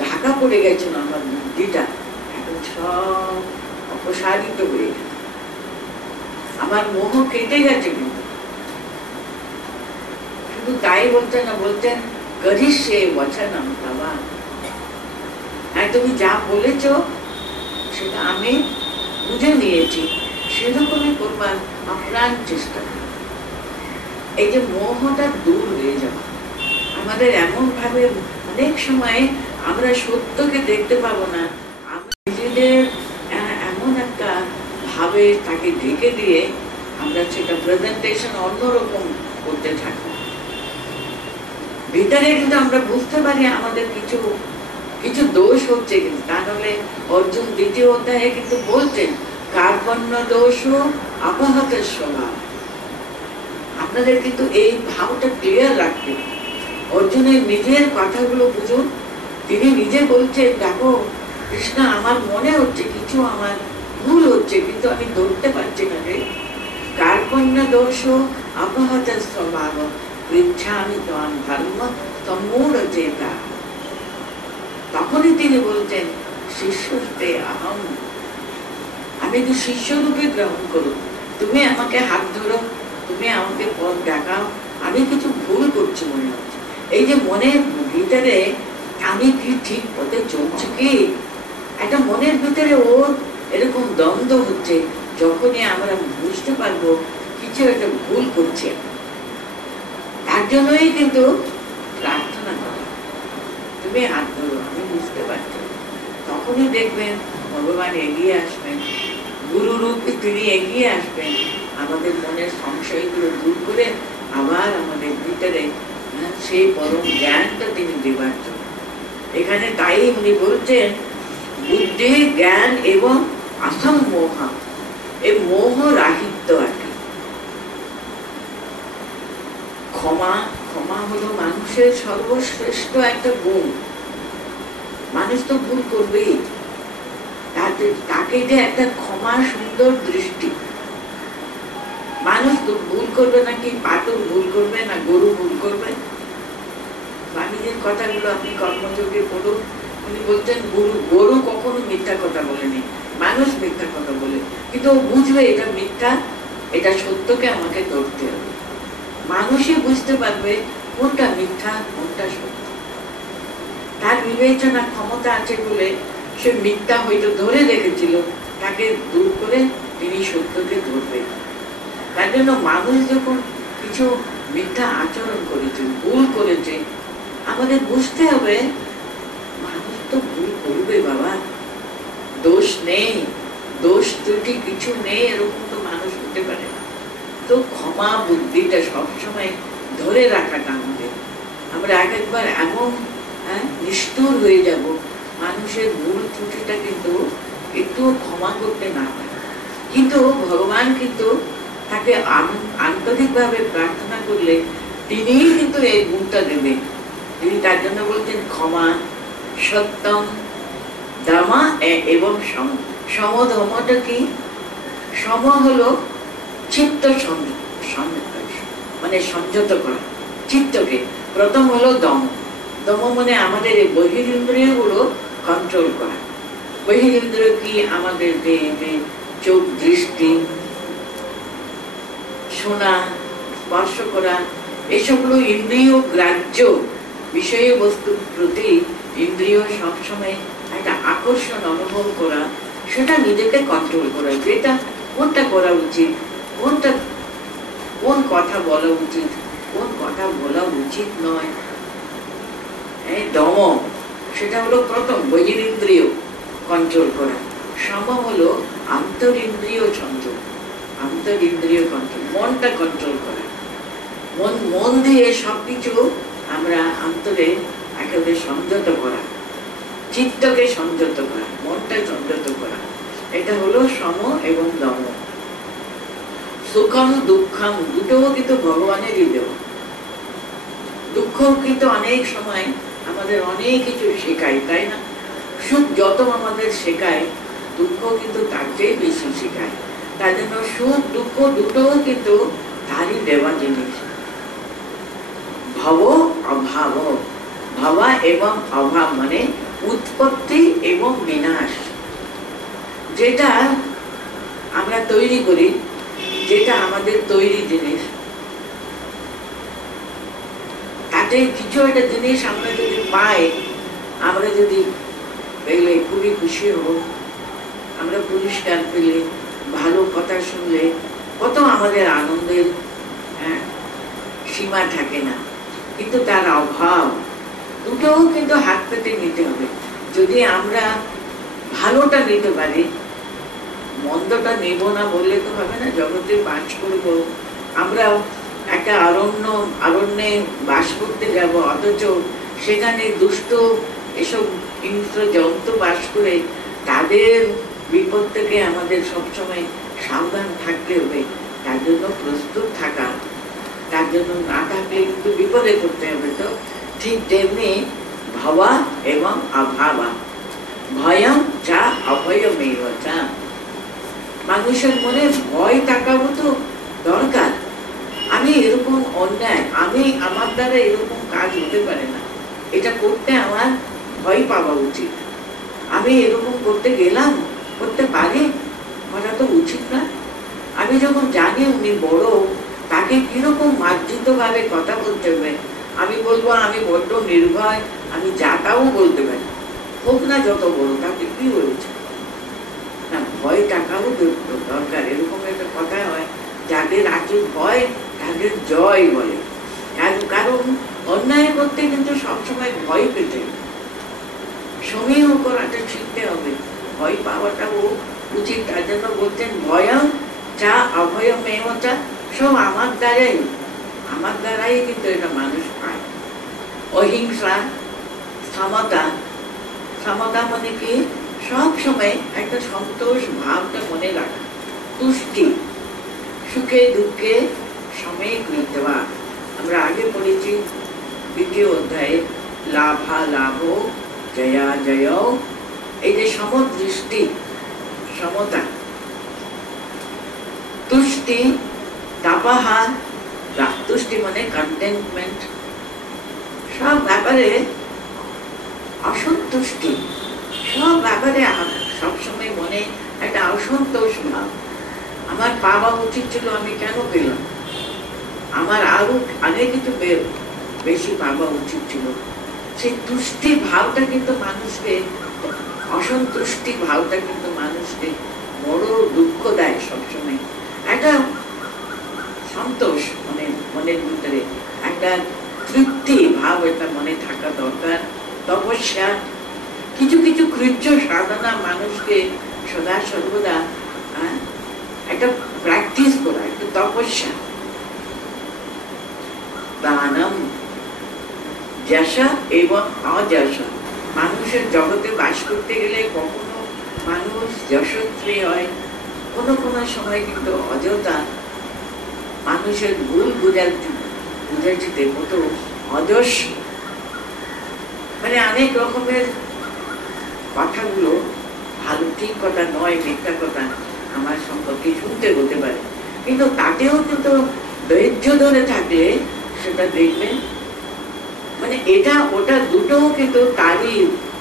ঢাকা পড়ে গেছিল, আমার বুদ্ধিটা এখন সব অপসারিত হয়ে গেছে, আমার মোহ কেটে গেছে। কিন্তু শুধু তাই বলতেন না, বলতেন করিষ্যে বচনম বাবা। হ্যাঁ, তুমি যা বলেছ সেটা আমি বুঝে নিয়েছি, সেরকমই করবার আপ্রাণ চেষ্টা করি। এই যে মোহটা দূর হয়ে যাওয়া, আমাদের এমন ভাবে অনেক সময় আমরা সত্যকে দেখতে পাবো না, আমরা নিজেদের এমন একটা ভাবে তাকে ঢেকে দিয়ে আমরা সেটা প্রেজেন্টেশন অন্যরকম করতে থাকি। ভিতরে কিন্তু আমরা বুঝতে পারি আমাদের কিছু কিছু দোষ হচ্ছে, কিন্তু তা নাহলে অর্জুন 2য় অধ্যায়ে কিন্তু বলছেন কার্পণ্য দোষ অপহতের স্বভাব। আপনাদের কিন্তু এই ভাবটা ক্লিয়ার রাখতে, অর্জুনের নিজের কথাগুলো বুঝুন। তিনি নিজে বলছেন, দেখো কৃষ্ণ, আমার মনে হচ্ছে কিছু আমার ভুল হচ্ছে, কিন্তু আমি ধরতে পারছি না রে। কার্পণ্য দোষ অপহতের স্বভাব পৃচ্ছামি ত্বং ধর্ম সমূঢ়চেতা। তখনই তিনি বলছেন শিষ্যস্তে অহং, আমি তো শিষ্য রূপে গ্রহণ করো, তুমি আমাকে হাত ধরো, তুমি আমাকে পথ দেখাও, আমি কিছু ভুল করছি মনে হচ্ছে। এই যে মনের ভিতরে আমি কি ঠিক পথে চলছি কি, একটা মনের ভিতরে ওর এরকম দ্বন্দ্ব হচ্ছে। যখনই আমরা বুঝতে পারবো কিছু একটা ভুল করছে, তার জন্যই কিন্তু প্রার্থনা করা, তুমি হাত ধরো, আমি বুঝতে পারছি। তখনই দেখবেন ভগবান এগিয়ে আসবেন, গুরু রূপে তিনি এগিয়ে আসবেন, আমাদের মনের সংশয়গুলো দূর করে আবার আমাদের ভিতরে সেই পরম জ্ঞানটা তিনি দেবার জন্য। এখানে তাই উনি বলছেন বুদ্ধি জ্ঞান এবং অসম্মোহ, এই মোহ রাহিত্য আর কি। ক্ষমা, ক্ষমা হলো মানুষের সর্বশ্রেষ্ঠ একটা গুণ। মানুষ তো ভুল করবেই, তাকে যে একটা ক্ষমা সুন্দর দৃষ্টি। মানুষ তো ভুল করবে নাকি পাথর ভুল করবে না গরু ভুল করবে? স্বামীজির কথাগুলো আপনি কর্মযোগে পড়ুন, উনি বলছেন গরু কখনো মিথ্যা কথা বলেনি, মানুষ মিথ্যা কথা বলে, কিন্তু ও বুঝবে এটা মিথ্যা, এটা সত্যকে আমাকে ধরতে হবে। মানুষই বুঝতে পারবে কোনটা মিথ্যা কোনটা সত্য। তার বিবেচনা ক্ষমতা আছে বলে সে মিথ্যা হয়তো ধরে রেখেছিল, তাকে দূর করে তিনি সত্যকে ধরবেন। তার জন্য মানুষ যখন কিছু মিথ্যা আচরণ করেছে, ভুল করেছে, আমাদের বুঝতে হবে মানুষ তো ভুল করবে বাবা, দোষ নেই, দোষ ত্রুটি কিছু নেই, এরকম তো মানুষ হতে পারে না। তো ক্ষমা বুদ্ধিটা সবসময় ধরে রাখাটা আমাদের। আমরা এক একবার এমন নিষ্ঠুর হয়ে যাব, মানুষের ভুল ত্রুটিটা কিন্তু একটু ক্ষমা করতে না পারে, কিন্তু ভগবান কিন্তু তাকে আন্তরিকভাবে প্রার্থনা করলে তিনিই কিন্তু এই গুণটা দেবেন। তিনি তার জন্য বলছেন ক্ষমা, সত্যম, দমা এবং সম। সমধমটা কি? সম হলো চিত্ত মানে সংযত করা চিত্তকে। প্রথম হলো দম। দম মানে আমাদের বহিরিন্দ্রিয়গুলো কন্ট্রোল করা। বহিরিন্দ্রিয় কি? আমাদের চোখ, দৃষ্টি, শোনা, স্পর্শ করা, এসবগুলো ইন্দ্রিয় গ্রাহ্য বিষয়বস্তুর প্রতি ইন্দ্রিয় সবসময় একটা আকর্ষণ অনুভব করা, সেটা নিজেকে কন্ট্রোল করা, যেটা কোনটা করা উচিত, কোন কথা বলা উচিত, কোন কথা বলা উচিত নয়, দম, সেটা হলো প্রথম বহিরিন্দ্রিয় কন্ট্রোল করা। সম হলো আন্তরিন্দ্রিয় সংযম, আন্তরিন্দ্রিয় কন্ট্রোল, মনটা কন্ট্রোল করা। মন দিয়ে সবকিছু আমরা অন্তরে একেবারে সংযত করা, চিত্তকে সংযত করা, মনটা সংযত করা, এটা হলো সম এবং দম। সুখম দুঃখম দুটোও কিন্তু ভগবানেরই দেওয়া। দুঃখ কিন্তু অনেক সময় আমাদের অনেক কিছু শেখায়, তাই না? সুখ যত আমাদের শেখায়, দুঃখ কিন্তু তার চেয়ে বেশি শেখায়। তার জন্য সুখ দুঃখ দুটোও কিন্তু তারই দেওয়া জিনিস। ভব অভাব, ভবা এবং অভাব মানে উৎপত্তি এবং বিনাশ। যেটা আমরা তৈরি করি, যেটা আমাদের তৈরি জিনিস, তাতে কিছু একটা জিনিস আমরা যদি পাই, আমরা যদি পেলে খুবই খুশি হব। আমরা পুরস্কার পেলে, ভালো কথা শুনলে কত আমাদের আনন্দের সীমা থাকে না। কিন্তু তার অভাব, দুটোও কিন্তু হাত পেতে নিতে হবে। যদি আমরা ভালোটা নিতে পারি, মন্দটা নেব না বললে তো হবে না। জগতে বাস করব আমরা, একটা অরণ্যে বাস করতে যাব, অথচ সেখানে দুষ্ট এসব হিংস্র জন্তু বাস করে, তাদের বিপদ থেকে আমাদের সবসময় সাবধান থাকতে হবে। তার জন্য প্রস্তুত থাকা, তার জন্য না থাকলে কিন্তু বিপদে করতে হবে। তো ঠিক তেমনি ভাবা এবং অভাবা, ভয়ম চা অভয়মেব চা। মানুষের মনে ভয় থাকাও তো দরকার। আমি এরকম অন্যায়, আমার দ্বারা এরকম কাজ হতে পারে না, এটা করতে আমার ভয় পাওয়া উচিত। আমি এরকম করতে গেলাম, করতে পারি, করা তো উচিত না। আমি যখন জানি উনি বড়, তাকে কিরকম মার্জিত ভাবে কথা বলতে হবে, আমি বলবো আমি বড্ড নির্ভয়, আমি যাটাও বলতে পারি, হোক না যত বড়, তাতে কি হয়েছে না। ভয় টাকাও দরকার। এরকম একটা কথা হয়, যাদের আছে ভয় তাদের জয় বলে। কারণ অন্যায় করতে কিন্তু সবসময় ভয় পেতে, সমীহ করাটা শিখতে হবে, ভয় পাওয়াটাও উচিত। তার জন্য বলছেন ভয়ম চা অভয়মেব চা, সব আমার দ্বারাই কিন্তু এটা মানুষ পায়। অহিংসা, সমতা। সমতা মানে কি? সব সময় একটা সন্তোষ ভাবটা মনে রাখা, তুষ্টি, সুখে দুঃখে সময় দেওয়া। আমরা আগে পড়েছি দ্বিতীয় অধ্যায়ে, লাভা লাভ জয়া জয়, এই যে সমদৃষ্টি, সমতা, তুষ্টি, তাপাহা, তুষ্টি মানে কন্টেন্টমেন্ট, সব ব্যাপারে অসন্তুষ্টি, সব ব্যাপারে সবসময় মনে একটা অসন্তোষ ভাব। আমার পাওয়া উচিত ছিল, আমি কেন পেলাম, আমার আরো অনেক কিছু বেশি পাওয়া উচিত ছিল। সেই তুষ্টি ভাবটা কিন্তু মানুষকে, অসন্তুষ্টি ভাবটা কিন্তু মানুষকে বড় দুঃখ দেয় সবসময়। একটা সন্তোষ মনের ভিতরে, একটা তৃপ্তি ভাব, এটা মনে থাকা দরকার। তপস্যা, কিছু কিছু কৃচ্ছ সাধনা মানুষকে সদা সর্বদা একটা প্র্যাকটিস করা, একটা তপস্যা। দানম, যশা এবং অযশা। মানুষের জগতে বাস করতে গেলে কখনো মানুষ যশস্বী হয়, কোনো কোনো সময় কিন্তু অযথা মানুষের ভুল বুঝাইতে মতো অযশ, মানে অনেক রকমের কথাগুলো ভালো, ঠিক কথা নয়, মিথ্যা কথা আমার সম্পর্কে শুনতে হতে পারে, কিন্তু তাতেও কিন্তু ধৈর্য ধরে থাকলে সেটা দেখবেন, মানে এটা ওটা দুটোও কিন্তু তারই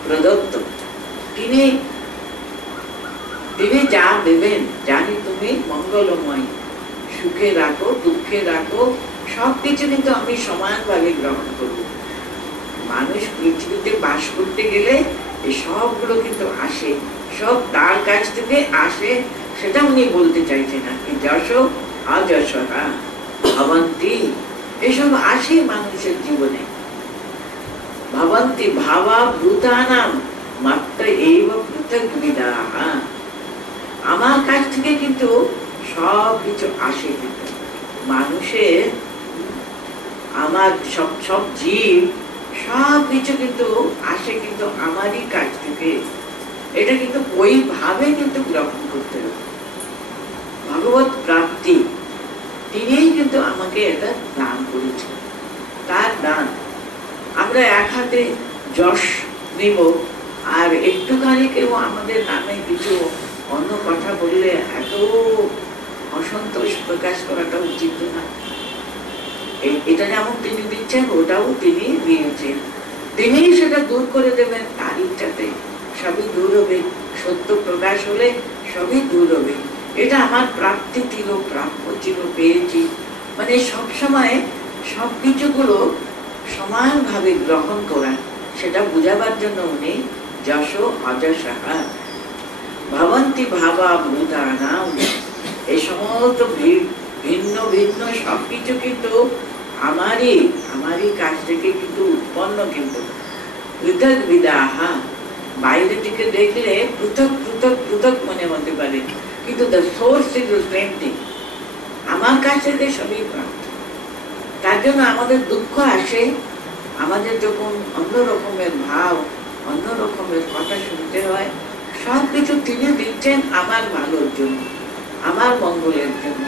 প্রদত্ত। তিনি যা দেবেন, জানি তুমি মঙ্গলময়, সুখে রাখো দুঃখে রাখো, সবকিছু কিন্তু আমি সমানভাবে গ্রহণ করব। মানুষ পৃথিবীতে বাস করতে গেলে এই সবগুলো কিন্তু আসে, সব তার কাছ থেকে আসে, সেটা উনি বলতে চাইছেন না। যশ অযশ ভবন্তি, এসব আসে মানুষের জীবনে। ভবন্তি ভাবা ভূতানাম মাত্র এইব পৃথক বিদাহ, আমার কাছ থেকে কিন্তু সব কিছু আসে। কিন্তু মানুষের, আমার সব জীব, সব কিছু কিন্তু আসে কিন্তু আমারই কাছ থেকে। এটা কিন্তু ওইভাবে কিন্তু গ্রহণ করতে হবে। ভগবত প্রাপ্তি, তিনিই কিন্তু আমাকে এটা দান করেছেন, তার দান। আমরা এক হাতে যশ নিব, আর একটুখানি কেউ আমাদের নামে কিছু অন্য কথা বললে এত অসন্তোষ প্রকাশ করাটা উচিত না। এটা যেমন তিনি দিচ্ছেন, ওটাও তিনি দিয়েছেন, তিনি সেটা দূর করে দেবেন, তার ইচ্ছাতে সবই দূর হবে। সত্য প্রকাশ হলে সবই দূর হবে। এটা আমার প্রাপ্তি ছিল, প্রাপ্য ছিল, পেয়েছি, মানে সবসময় সবকিছুগুলো সমানভাবে গ্রহণ করা, সেটা বুঝাবার জন্য উনি যশ অযশা ভবন্তি ভাবা ভূতানাম, এই সমস্ত ভিন্ন ভিন্ন সবকিছু কিন্তু আমারই আমারই কাছ থেকে কিন্তু উৎপন্ন, কিন্তু পৃথক বিদাহা বাইরে থেকে দেখলে পৃথক পৃথক পৃথক মনে হতে পারে, কিন্তু the source is the same thing. আমার কাছ থেকে সবই প্রাপ্ত। তার জন্য আমাদের দুঃখ আসে, আমাদের যখন অন্য রকমের ভাব, অন্য রকমের কথা শুনতে হয়, সব কিছু তিনি দিচ্ছেন আমার ভালোর জন্য, আমার মঙ্গলের জন্য।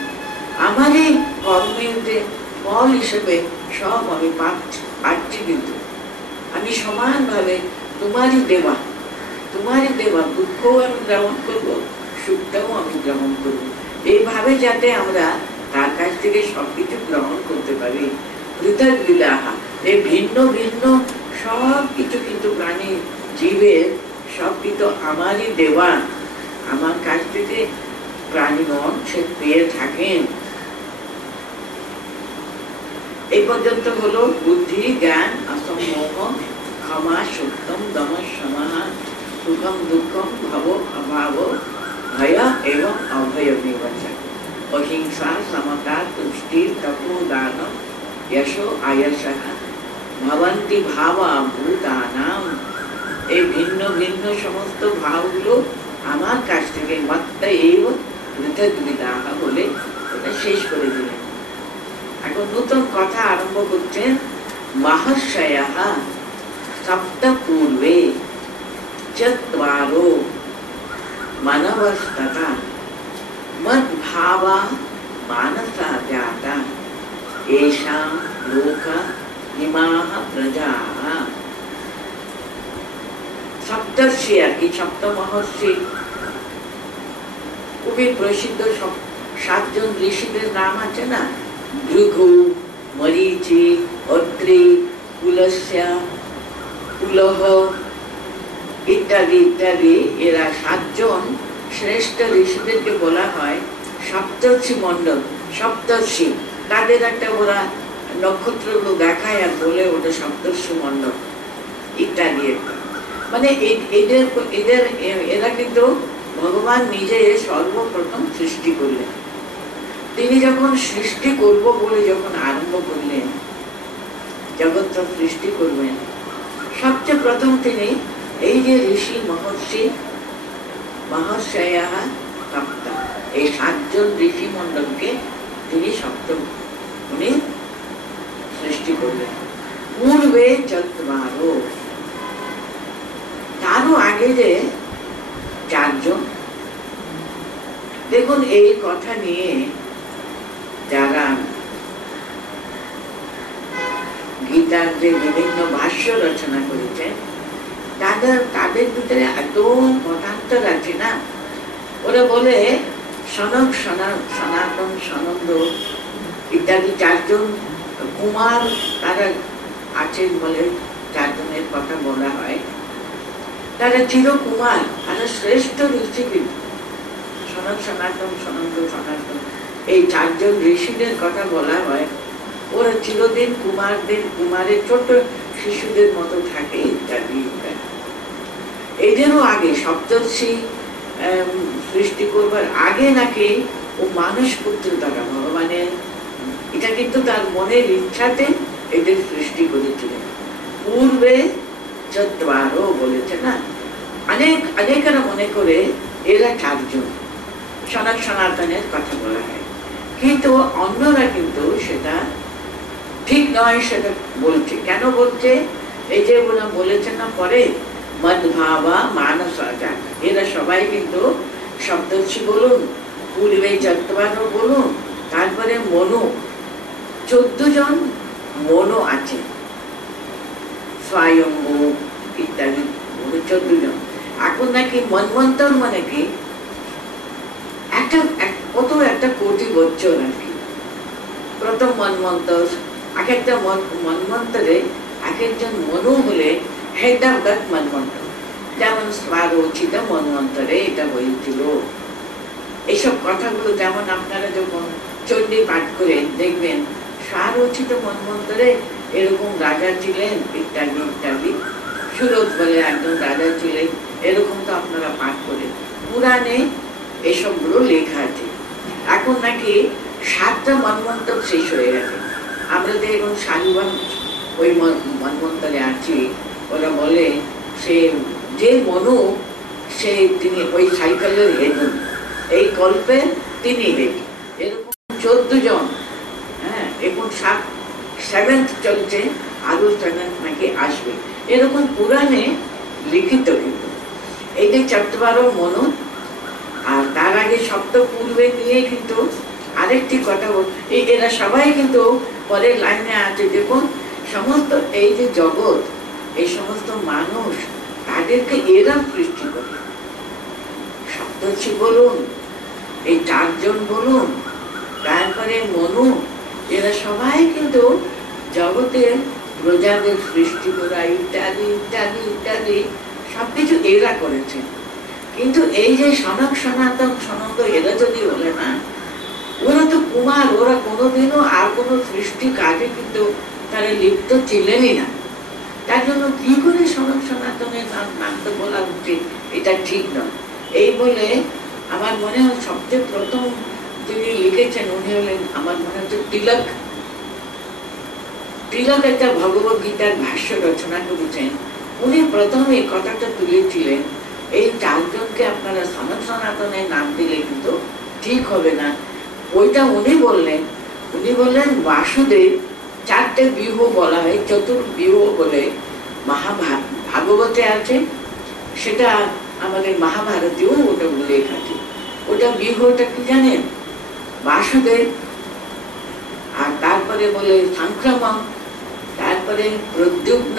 আমারই কর্মের যে ফল হিসেবে সব আমি পাচ্ছি, কিন্তু আমি সমানভাবে তোমারই দেওয়া, তোমারই দেওয়া দুঃখও আমি গ্রহণ করবো, সুখটাও আমি গ্রহণ করবো। এইভাবে যাতে আমরা তার কাছ থেকে সবকিছু গ্রহণ করতে পারি। পৃথক বিদাহা, এই ভিন্ন ভিন্ন সব কিছু কিন্তু প্রাণী জীবের সব কিছু আমারই দেওয়া, আমার কাছ থেকে প্রাণীগণ সে পেয়ে থাকেন। এই পর্যন্ত হলো বুদ্ধি, জ্ঞান, অসম্মোহ, ক্ষমা, সত্যম, দম, সমাহা, সুখম, দুঃখম, ভব, অভাব, ভয় এবং অভয় নির্বাচন, অহিংসা, সমতা, তুষ্টি, তপো, দান, यशो आयशः भवन्ति भावा भूतानाम। এই ভিন্ন ভিন্ন সমস্ত ভাবগুলো আমার কাছ থেকে মত্তএব পৃথক বিদাহা বলে ওটা শেষ করে দিলেন। এখন নতুন কথা আরম্ভ করছেন। মহাশয়ঃ সপ্ত পূর্বে চত্বারো মানবস্তথা মদ্ভাবা মানসা জাতা एषां लोका इमाः प्रजाः। सप्तर्षि আর কি, সপ্ত মহর্ষি, খুবই প্রসিদ্ধ সাতজন ঋষিদের নাম আছে না, ভৃগু, মরীচি, অত্রি, পুলস্য, পুলহ ইত্যাদি ইত্যাদি। এরা সাতজন শ্রেষ্ঠ ঋষিদেরকে বলা হয় সপ্তর্ষি মণ্ডল। সপ্তর্ষি তাদের একটা ওরা নক্ষত্রগুলো দেখায় আর বলে ওটা সপ্তর্ষি মণ্ডল ইত্যাদি। মানে এরা কিন্তু ভগবান নিজে সর্বপ্রথম সৃষ্টি করলেন। তিনি যখন সৃষ্টি করব বলে যখন আরম্ভ করলেন, জগৎ সৃষ্টি করবেন, সবচেয়ে প্রথম তিনি এই যে ঋষি মহর্ষি মহাশয়া সপ্ত, এই সাতজন ঋষি মণ্ডলকে তিনি সপ্তম উনি সৃষ্টি করলেন। পূর্বে চত্বারো, তারও আগে যে চারজন। দেখুন এই কথা নিয়ে যারা গীতার যে বিভিন্ন ভাষ্য রচনা করেছেন তাদের ভিতরে এত মতান্তর আছে না। ওরা বলে সনক, সনাতন, সনন্দ ইত্যাদি চারজন কুমার তারা আছেন বলে চারজনের কথা বলা হয়। তারা চিরকুমার, তারা শ্রেষ্ঠ ঋষি। কিন্তু সনক, সনাতন, সনন্দ, সনাতন এই চারজন ঋষিদের কথা বলা হয়। ওরা চিরদিন কুমারের ছোট শিশুদের মতো থাকে ইত্যাদি ইত্যাদি। এদেরও আগে সপ্তর্ষি সৃষ্টি করবার আগে নাকি ও মানুষ পুত্র দ্বারা ভগবানের, এটা কিন্তু তার মনের ইচ্ছাতে এদের সৃষ্টি করেছিলেন। পূর্বে চত্বারো বলেছে না, অনেকেরা মনে করে এরা চারজন সনাত সনাতনের কথা বলা হয়, কিন্তু অন্যরা কিন্তু সেটা ঠিক নয় সেটা বলছে। কেন বলছে? এই যে ওরা বলেছেন না পরে মদ্ভাবা মানস আজাদ, এরা সবাই কিন্তু সপ্তর্ষি বলুন, পূর্বে চত্বারো বলুন, তারপরে মনু, 14 জন মনু আছে, স্বয়ম্ভু ইত্যাদি 14 জন। এখন নাকি মন্বন্তর মানে কি একটা কোটি বছর আর কি। প্রথম মন্বন্তর, এক একটা মন্বন্তরে এক একজন মনু হলে হেড অফ দ্যাট মন্বন্তর। যেমন স্বারোচিত মন্বন্তরে এটা হয়েছিল। এইসব কথাগুলো যেমন আপনারা যখন চণ্ডী পাঠ করেন দেখবেন স্বারোচিত মন্বন্তরে এরকম রাজা ছিলেন ইত্যাদি ইত্যাদি। সুরত বলে একজন রাজা ছিলেন, এরকম তো আপনারা পাঠ করেন। পুরাণে এসবগুলো লেখা আছে। এখন নাকি 7টা মন্বন্তর শেষ হয়ে গেছে, আমরা যে এখন শালিবান ওই মন্বন্তরে আছি, ওরা বলে সে যে মনু সে তিনি ওই সাইকেলের হেডুন, এই কল্পে তিনি হেড। এরকম 14 জন, হ্যাঁ, এখন 7th চলছে, আরো 7th নাকি আসবে, এরকম পুরাণে লিখিত। কিন্তু এই যে 14 মনু, আর তার আগে সপ্ত পূর্বে নিয়ে কিন্তু আরেকটি কথা, এরা সবাই কিন্তু পরের লাইনে আছে। দেখুন, সমস্ত এই যে জগৎ, এই সমস্ত মানুষ, তাদেরকে এরা সৃষ্টি করে। সপ্তর্ষি বলুন, এই 4 জন বলুন, তারপরে মনু, এরা সবাই কিন্তু জগতের প্রজাদের সৃষ্টি করা, ইত্যাদি ইত্যাদি ইত্যাদি সবকিছু এরা করেছে। কিন্তু এই যে সনক সনাতন সনন্দ, এরা যদি বলে না, ওরা তো কুমার, ওরা কোনোদিনও আর কোনো সৃষ্টি কাজে কিন্তু তারা লিপ্ত ছিলেনই না। তার জন্য কি করে সনক সনাতনের নাম তো বলা উচিত, এটা ঠিক নয়। এই বলে আমার মনে হয় সবচেয়ে প্রথম যিনি লিখেছেন উনি হলেন, আমার মনে হচ্ছে তিলক। তিলক একটা ভগবত গীতার ভাষ্য রচনা করেছেন। উনি প্রথম এই কথাটা তুলেছিলেন, এই 4 জনকে আপনারা সনক সনাতনের নাম দিলে কিন্তু ঠিক হবে না। ওইটা উনি বললেন বাসুদেব 4টে বিহ বলা হয়, চতুর্বিহ বলে ভাগবতে আছে, সেটা আমাদের মহাভারতেও ওটা উল্লেখ আছে। ওটা বিহটা কি জানেন? বাসুদেব, আর তারপরে বলে সংক্রমণ, তারপরে প্রদ্যুম্ন,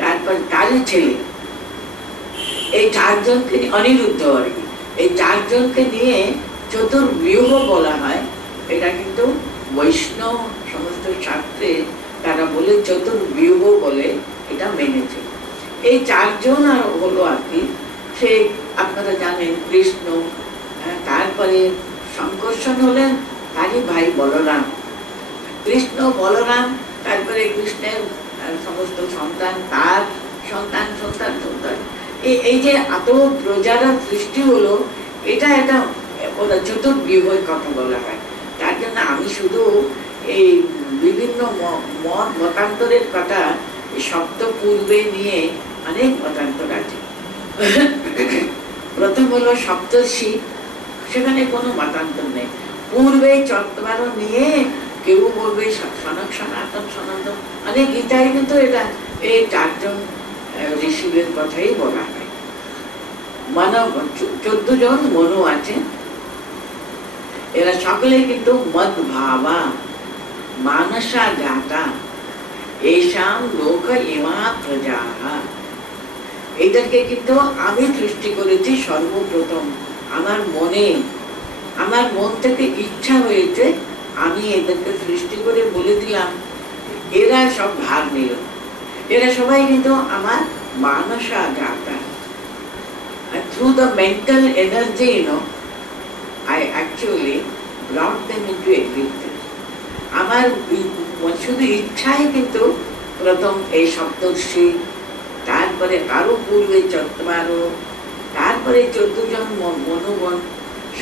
তারপর তারই ছেলে, এই 4 জনকে অনিরুদ্ধ আর কি, এই 4 জনকে নিয়ে চতুর্বিহ বলা হয়। এটা কিন্তু বৈষ্ণব সমস্ত শাস্ত্রে তারা বলে চতুর্বিহ বলে, এটা মেনেছে। এই 4 জন আর হলো আর কি, সে আপনারা জানেন কৃষ্ণ, তারপরে শঙ্কর্ষণ হলেন তারই ভাই বলরাম, কৃষ্ণ বলরাম, তারপরে কৃষ্ণের সমস্ত সন্তান, তার সন্তান সন্তান সন্তান, এই যে এত প্রজারা সৃষ্টি হলো, এটা একটা ওরা চতুর্বিহর কথা বলা হয়। তার জন্য আমি শুধু এই বিভিন্ন মত মতান্তরের কথা, সপ্ত পূর্বে নিয়ে অনেক মতান্তর আছে। প্রথম হলো সপ্তর্ষি, সেখানে কোনো মতান্তর নেই। পূর্বে 14 নিয়ে কেউ বলবে সনক সনাতন সনাতন, মানে গীতায় কিন্তু এটা এই 4 জন ঋষিদের কথাই বলা হয়। মানব 14 জন মনু আছে, এরা সকলে কিন্তু মদ ভাবা মানসা জাতা এসাম লোক ইমা প্রজা, এদেরকে কিন্তু আমি সৃষ্টি করেছি সর্বপ্রথম। আমার মন থেকে ইচ্ছা হয়েছে, আমি এদেরকে সৃষ্টি করে বলে দিলাম, এরা সব ভাগ নিল। এরা সবাই কিন্তু আমার মানসা জাতা। Through the mental energy, I actually brought them into existence. আমার শুধু ইচ্ছাই কিন্তু প্রথম এই সপ্তর্ষি, তারপরে আরো পূর্বে 14, তারপরে 14 জন মনুগণ,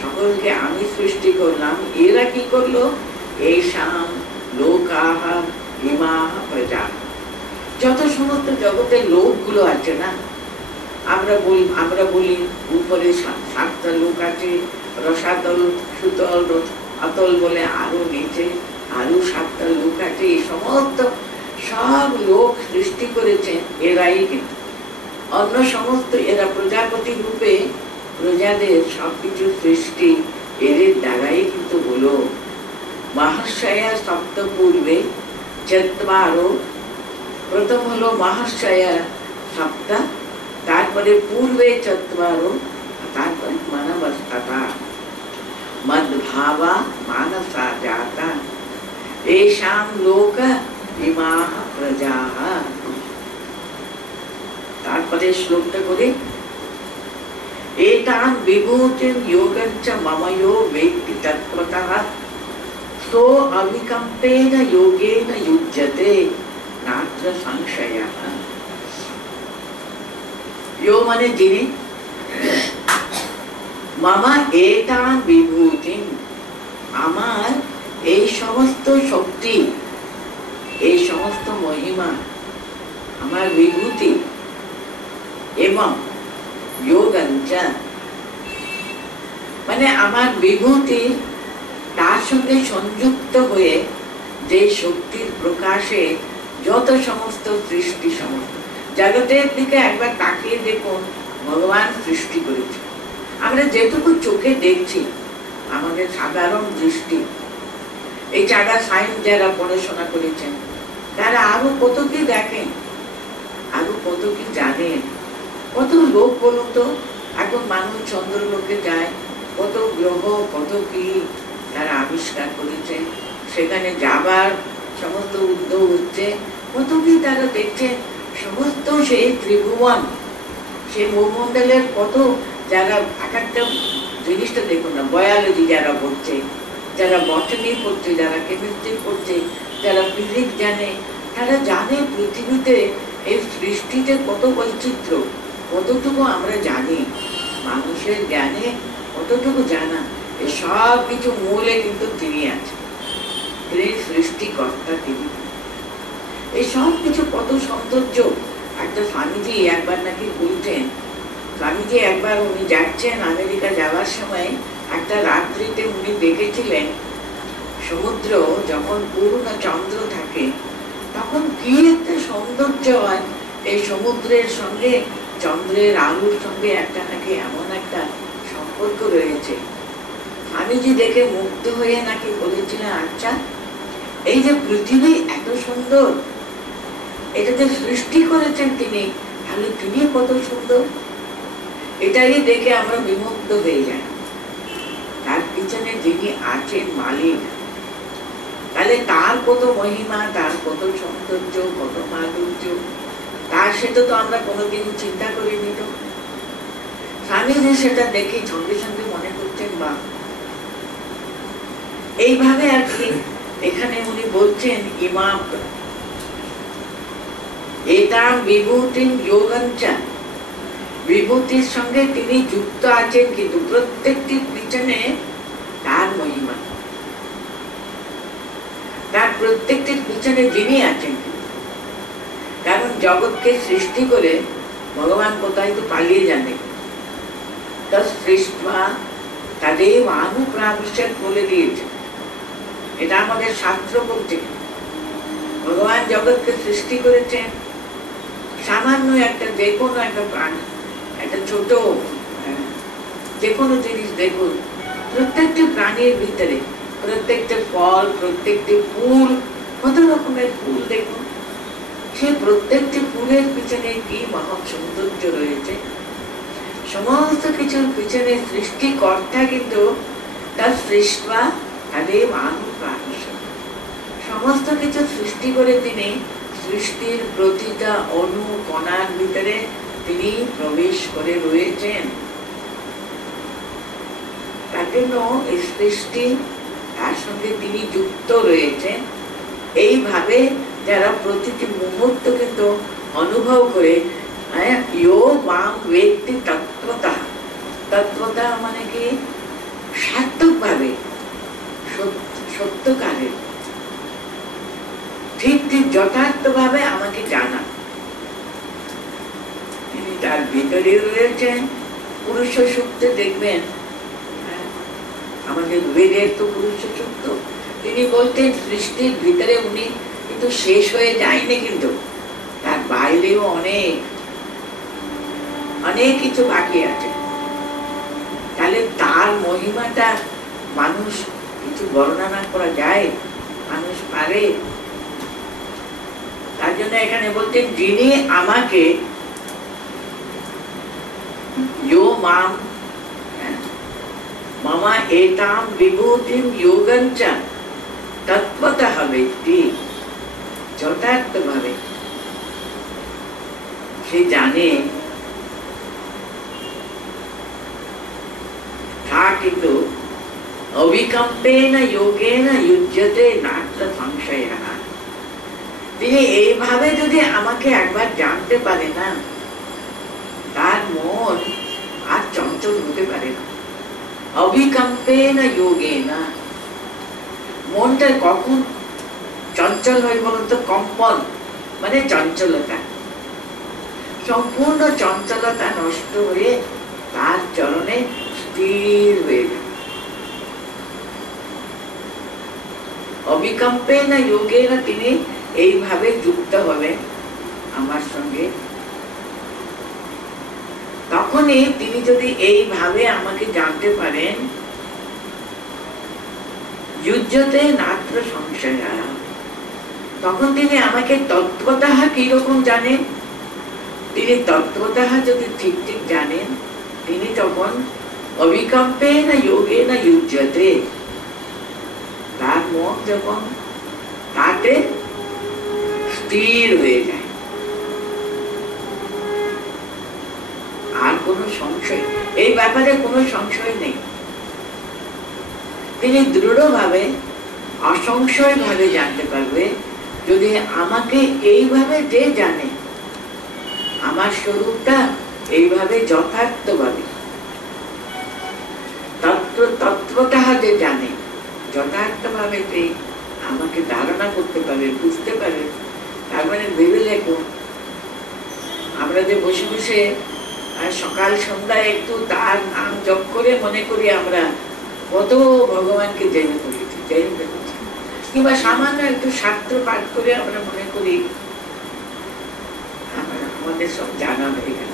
সকলকে আমি সৃষ্টি করলাম। এরা কি করলো? এসাম লোকাহ ইমাহ প্রজা, যত সমস্ত জগতের লোকগুলো আছে না, আমরা বলি উপরে 7টা লোক আছে, রসাতল, সুতল, অতল বলে আরো নিচে আরো 7টা লোক আছে। এই সমস্ত সব লোক সৃষ্টি করেছে এরাই। কিন্তু অন্য সমস্ত এরা প্রজাপতি রূপে প্রজাদের সবকিছু সৃষ্টি এদের দ্বারাই কিন্তু হলো। মহাশয়া সপ্ত পূর্বে 14, প্রথম হলো মহাশয়া সপ্তা, তারপরে পূর্বে 14, তারপরে মানবস্ততা মদ্ভাবা মানসা জাতা এষাম লোক ইমাহ প্রজা। তারপরে শ্লোকটা করে, এতান বিভূতিম যোগঞ্চ মমयो वेत्ति तत्त्वतः सो अविकम्पेन योगेन युज्यते नात्र संशयः। यो माने যিনি, মামা এতান বিভূতিম, আমার এই সমস্ত শক্তি, এই সমস্ত মহিমা, আমার বিভূতি এবং যোগঞ্চ, মানে আমার বিভূতি তার সঙ্গে সংযুক্ত হয়ে যে শক্তির প্রকাশে যত সমস্ত সৃষ্টি, সমস্ত জগতের দিকে একবার তাকিয়ে দেখুন, ভগবান সৃষ্টি করেছে। আমরা যেটুকু চোখে দেখছি, আমাদের সাধারণ দৃষ্টি, এই যারা সায়েন্স যারা পড়াশোনা করেছেন তারা আরো কত কি দেখেন, আরো কত কি জানেন। কত লোক বলুন তো, এখন মানুষ চন্দ্রলোকে যায়, কত গ্রহ, কত কি তারা আবিষ্কার করেছে, সেখানে যাবার সমস্ত উদ্যোগ হচ্ছে, কত কি তারা দেখছে। সমস্ত সেই ত্রিভুবন, সেই ভূমণ্ডলের কত যারা এক একটা জিনিসটা দেখুন না, বায়োলজি যারা পড়ছে, যারা বটানি পড়ছে, যারা কেমিস্ট্রি পড়ছে, যারা ফিজিক্স জানে, তারা জানে পৃথিবীতে এই সৃষ্টিতে কত বৈচিত্র্য, কতটুকু আমরা জানি। মানুষের জ্ঞানে কতটুকু জানা, এই সব কিছু মূলে কিন্তু তিনি আছেন, তিনি সৃষ্টিকর্তা। তিনি এই সব কিছু কত সৌন্দর্য। একটা স্বামীজি একবার নাকি বলতেন, স্বামীজি একবার উনি যাচ্ছেন আমেরিকা যাওয়ার সময়, একটা রাত্রিতে উনি দেখেছিলেন সমুদ্র যখন পূর্ণ চন্দ্র থাকে তখন কি একটা সৌন্দর্য হয়। এই সমুদ্রের সঙ্গে চন্দ্রের আলোর সঙ্গে একটা নাকি এমন একটা সম্পর্ক রয়েছে। স্বামীজি দেখে মুগ্ধ হয়ে নাকি বলেছিলেন, আচ্ছা এই যে পৃথিবী এত সুন্দর, এটাতে সৃষ্টি করেছেন তিনি, তাহলে তিনি কত সুন্দর। এটাই দেখে আমরা বিমুগ্ধ হয়ে যাই। তার পিছনে যিনি আছেন মালিক, তাহলে তার কত মহিমা, তার কত সৌন্দর্য, কত মাধুর্য, তার সেটা তো আমরা কোনোদিন চিন্তা করিনি। তো স্বামীজি সেটা দেখে সঙ্গে সঙ্গে মনে করছেন, বা এইভাবে আর কি এখানে উনি বলছেন, ইমাম এটাম বিভূতিম যোগঞ্চ, বিভূতির সঙ্গে তিনি যুক্ত আছেন, কিন্তু প্রত্যেকটির পিছনে তার মহিমা, তার প্রত্যেকটির পিছনে যিনি আছেন। কারণ জগৎকে সৃষ্টি করে ভগবান কোথায় তো পালিয়ে জানে, সৃষ্টা তাদের অনুপ্রাবিষ্কার বলে দিয়েছে। এটা আমাদের শাস্ত্র বলছে, ভগবান জগৎকে সৃষ্টি করেছেন। সামান্য একটা যে কোনো একটা প্রাণী, একটা ছোট যে কোনো জিনিস দেখুন, প্রত্যেকটি প্রাণীর ভিতরে প্রত্যেকটা ফল, প্রত্যেকটি ফুল, কত রকমের ফুল দেখুন, সেই প্রত্যেকটি ফুলের পিছনে কি মহৎ সৌন্দর্য রয়েছে। সমস্ত কিছুর পিছনে সৃষ্টিকর্তা কিন্তু তার সৃষ্টা তাদের অনুপ্রাবিশ, সমস্ত কিছু সৃষ্টি করে তিনি সৃষ্টির প্রতিটা অণু কণার ভিতরে তিনি প্রবেশ করে রয়েছেন। তার জন্য এই সৃষ্টি, তার সঙ্গে তিনি যুক্ত রয়েছেন। এইভাবে যারা প্রতিটি মুহূর্ত কিন্তু অনুভব করে, ইয়ো মাম ব্যক্তি তত্ত্বতা, তত্ত্বতা মানে কি সার্থকভাবে, সত্যকারে, ঠিক ঠিক যথার্থভাবে আমাকে জানা, তিনি তার ভিতরে রয়েছেন। পুরুষ সূক্তে দেখবেন, আমাদের বেদের তো পুরুষ সূক্ত, তিনি বলতেন সৃষ্টির ভিতরে উনি কিন্তু শেষ হয়ে যায়নি, কিন্তু তার বাইরেও অনেক অনেক কিছু বাকি আছে। তাহলে তার মহিমাটা মানুষ কিছু বর্ণনা করা যায়, মানুষ পারে? তার জন্য এখানে বলতেন, যিনি আমাকে মাম মামা এতাম বিভূতিম যোগঞ্চ তৎপতঃ ব্যক্তি, যথার্থভাবে সে জানে, তা কিন্তু অবিকম্পেন যোগেন যুজ্যতে নাত্র সংশয়ঃ। তিনি এইভাবে যদি আমাকে একবার জানতে পারে না, তার মন আর চঞ্চল হতে পারে না। অবিকম্পেন যোগেন, মনটা কখন চঞ্চল চঞ্চল হয় বলুন তো? কম্পন মানে চঞ্চলতা, সম্পূর্ণ চঞ্চলতা নষ্ট হয়ে তার চরণে স্থির হয়ে যাবে। অবিকম্পে না যোগে না তিনি এইভাবে যুক্ত হবেন আমার সঙ্গে। তখনই তিনি যদি এইভাবে আমাকে জানতে পারেন, যুজ্যতে নাত্র সংশয়, তখন তিনি আমাকে তত্ত্বতঃ কিরকম জানেন? তিনি তত্ত্বতঃ যদি ঠিক ঠিক জানেন, তিনি তখন অবিকম্পে না যোগে না যুজ্যতে, তার মন যখন তাতে স্থির হয়ে যায়, আর কোনো সংশয় এই ব্যাপারে কোনো সংশয় নেই। তিনি দৃঢ়ভাবে অসংশয় ভাবে জানতে পারবে যদি আমাকে এইভাবে যে জানে, আমার স্বরূপটা এইভাবে যথার্থভাবে তত্ত্বটা যে জানে, যথার্থভাবে যে আমাকে ধারণা করতে পারে, বুঝতে পারে। তার মানে ভেবে দেখো, আমরা যে বসে বসে সকাল সন্ধ্যায় একটু তার নাম জপ করে মনে করি আমরা কত ভগবানকে জেনে করেছি, জেনে ফেলেছি, কিংবা সামান্য একটু শাস্ত্র পাঠ করে আমরা মনে করি আমাদের সব জানা হয়ে গেল।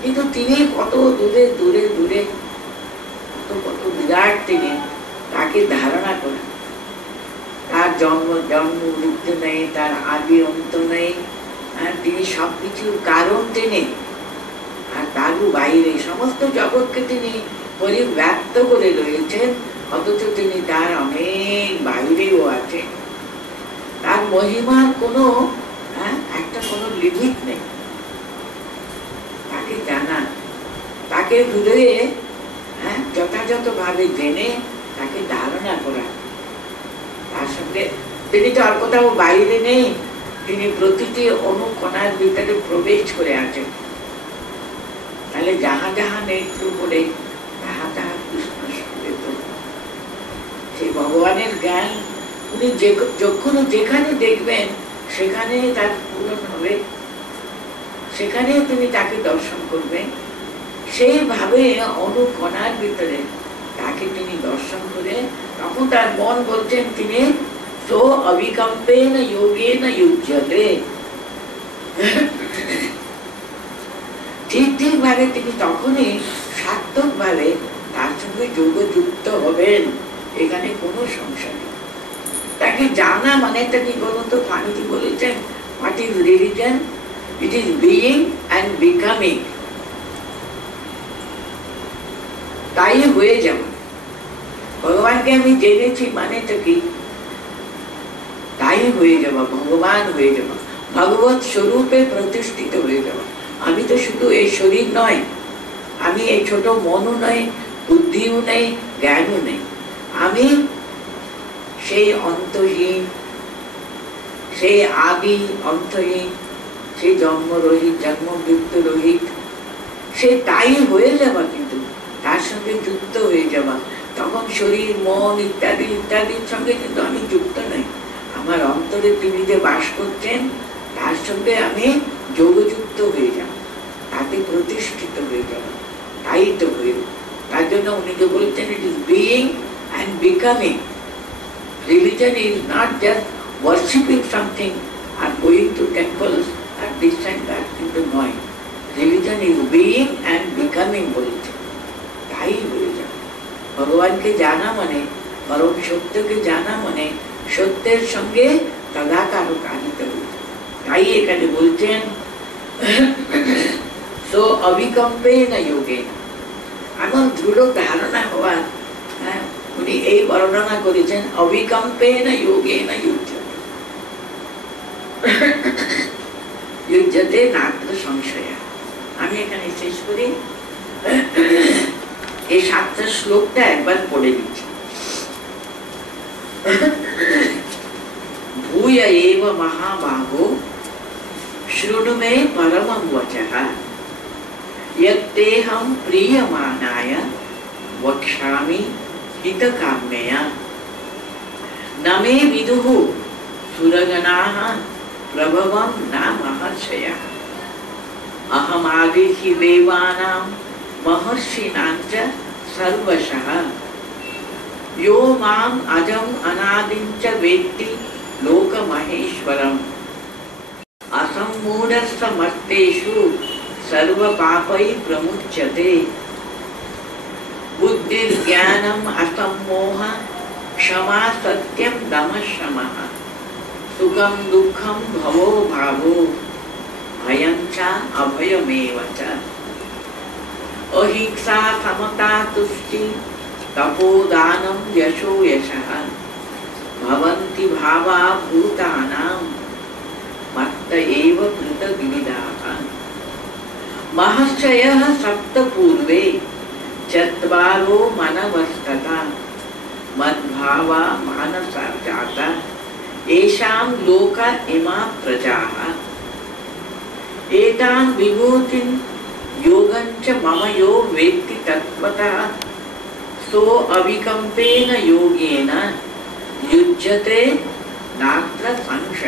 কিন্তু তিনি কত দূরে দূরে দূরে, কত বিরাট তিনি, তাকে ধারণা করেন। তার জন্ম মৃত্যু নেই, তার আদি অন্ত নেই, তিনি সবকিছুর কারণ তিনি, আর তারও বাইরে সমস্ত জগৎকে তিনি পরিব্যাপ্ত করে রয়েছেন, অথচ তিনি তার অনেক বাইরেও আছেন। তার মহিমার কোনো একটা কোনো লিমিট নেই। তাকে জানা, তাকে হৃদয়ে যথাযথ ভাবে জেনে তাকে ধারণা করা, তার সঙ্গে তিনি তো আর কোথাও বাইরে নেই, তিনি প্রতিটি অনুকণার ভিতরে প্রবেশ করে আছেন। তাহলে যাহা যাহা নেত্র বলে তাহা তাহা কৃষ্ণ সঙ্গেত, সেই ভগবানের জ্ঞান উনি যখন যেখানে দেখবেন সেখানে তার পূরণ হবে, সেখানে তিনি তাকে দর্শন করবেন। সেইভাবে অনুকণার ভিতরে তাকে তিনি দর্শন করে তখন তার মন বলছেন তিনি সো অবিকম্পেন যোগেন যুজ্যতে, ঠিক ঠিক ভাবে তিনি তখনই সার্থক ভাবে তার সঙ্গে যোগযুক্ত হবেন, এখানে কোনো সংশয় নেই। তাকে জানা মানে কি বলুন তো? স্বামীজি বলেছেন, what is religion? It is being and becoming. তাই হয়ে যাবে। ভগবানকে আমি জেনেছি মানে তো কি? তাই হয়ে যাওয়া, ভগবান হয়ে যাওয়া, ভগবত স্বরূপে প্রতিষ্ঠিত হয়ে যাওয়া। আমি তো শুধু এই শরীর নয়, আমি এই ছোট মনও নয়, বুদ্ধিও নেই, জ্ঞানও নেই, আমি সেই অন্তহীন, সেই আদি অন্তহীন, সেই জন্ম রহিত, জন্ম মৃত্যু রহিত, সে তাই হয়ে যাওয়া, কিন্তু তার সঙ্গে যুক্ত হয়ে যাওয়া। তখন শরীর মন ইত্যাদি ইত্যাদির সঙ্গে কিন্তু আমি যুক্ত নই, আমার অন্তরে তিনি যে বাস করছেন তার সঙ্গে আমি যোগযুক্ত হয়ে যাব, তাতে প্রতিষ্ঠিত হয়ে যাব, তাই তো হয়ে। তার জন্য উনি যে বলছেন it is being and becoming. Religion is not just worshipping something আর গোয়িং টু টেম্পলস আর দিস অ্যান্ড দ্যাট, কিন্তু নয়। Religion is being and becoming বলেছে, তাই হয়ে যাবে। ভগবানকে জানা মানে, পরম সত্যকে জানা মানে সত্যের সঙ্গে তদাকার কারিত হয়েছে। তাই এখানে বলছেন সো অবিকম্পে না যোগে, এমন দৃঢ় ধারণা হওয়া। উনি এই বর্ণনা করেছেন অবিকম্পে না যোগে না যুজ্যতে নাত্র সংশয়। আমি এখানে শেষ করি, এই 7টা শ্লোকটা একবার পড়ে দিচ্ছি। ভূয় এব মহাবাহো শৃণু মে পরমং বচঃ यत्तेहं प्रीयमाणाय वक्ष्यामि हितकाम्यया न मे विदुः स्थूलगणाः प्रभवं न महर्षयः। अहमादिः देवानां महर्षिणां च सर्वशः। यो माम् अजम् अनादिं च वेत्ति लोकमहेश्वरम्। असम्मूढस्तमर्तेषु सर्वपापैः प्रमुच्यते। बुद्धिर्ज्ञानम् असम्मोह क्षमा सत्यं दमः शमः। सुखं दुःखं भवो भावो भयं च अभयमेव च। अहिंसा समता तुष्टि तपोदानं यशो यशः। भवन्ति भावा भूतानां मत्त एव पृथग्विधाः। महर्षयः सप्त पूर्वे चत्वारो मनवस्तथा मद्भावा मानसा जाता। येषां लोका इमा प्रजाः। एतान् विभूतिं योगं च मम यो वेत्ति तत्त्वतः सो अविकम्पेन योगेन युज्यते नात्र संशयः।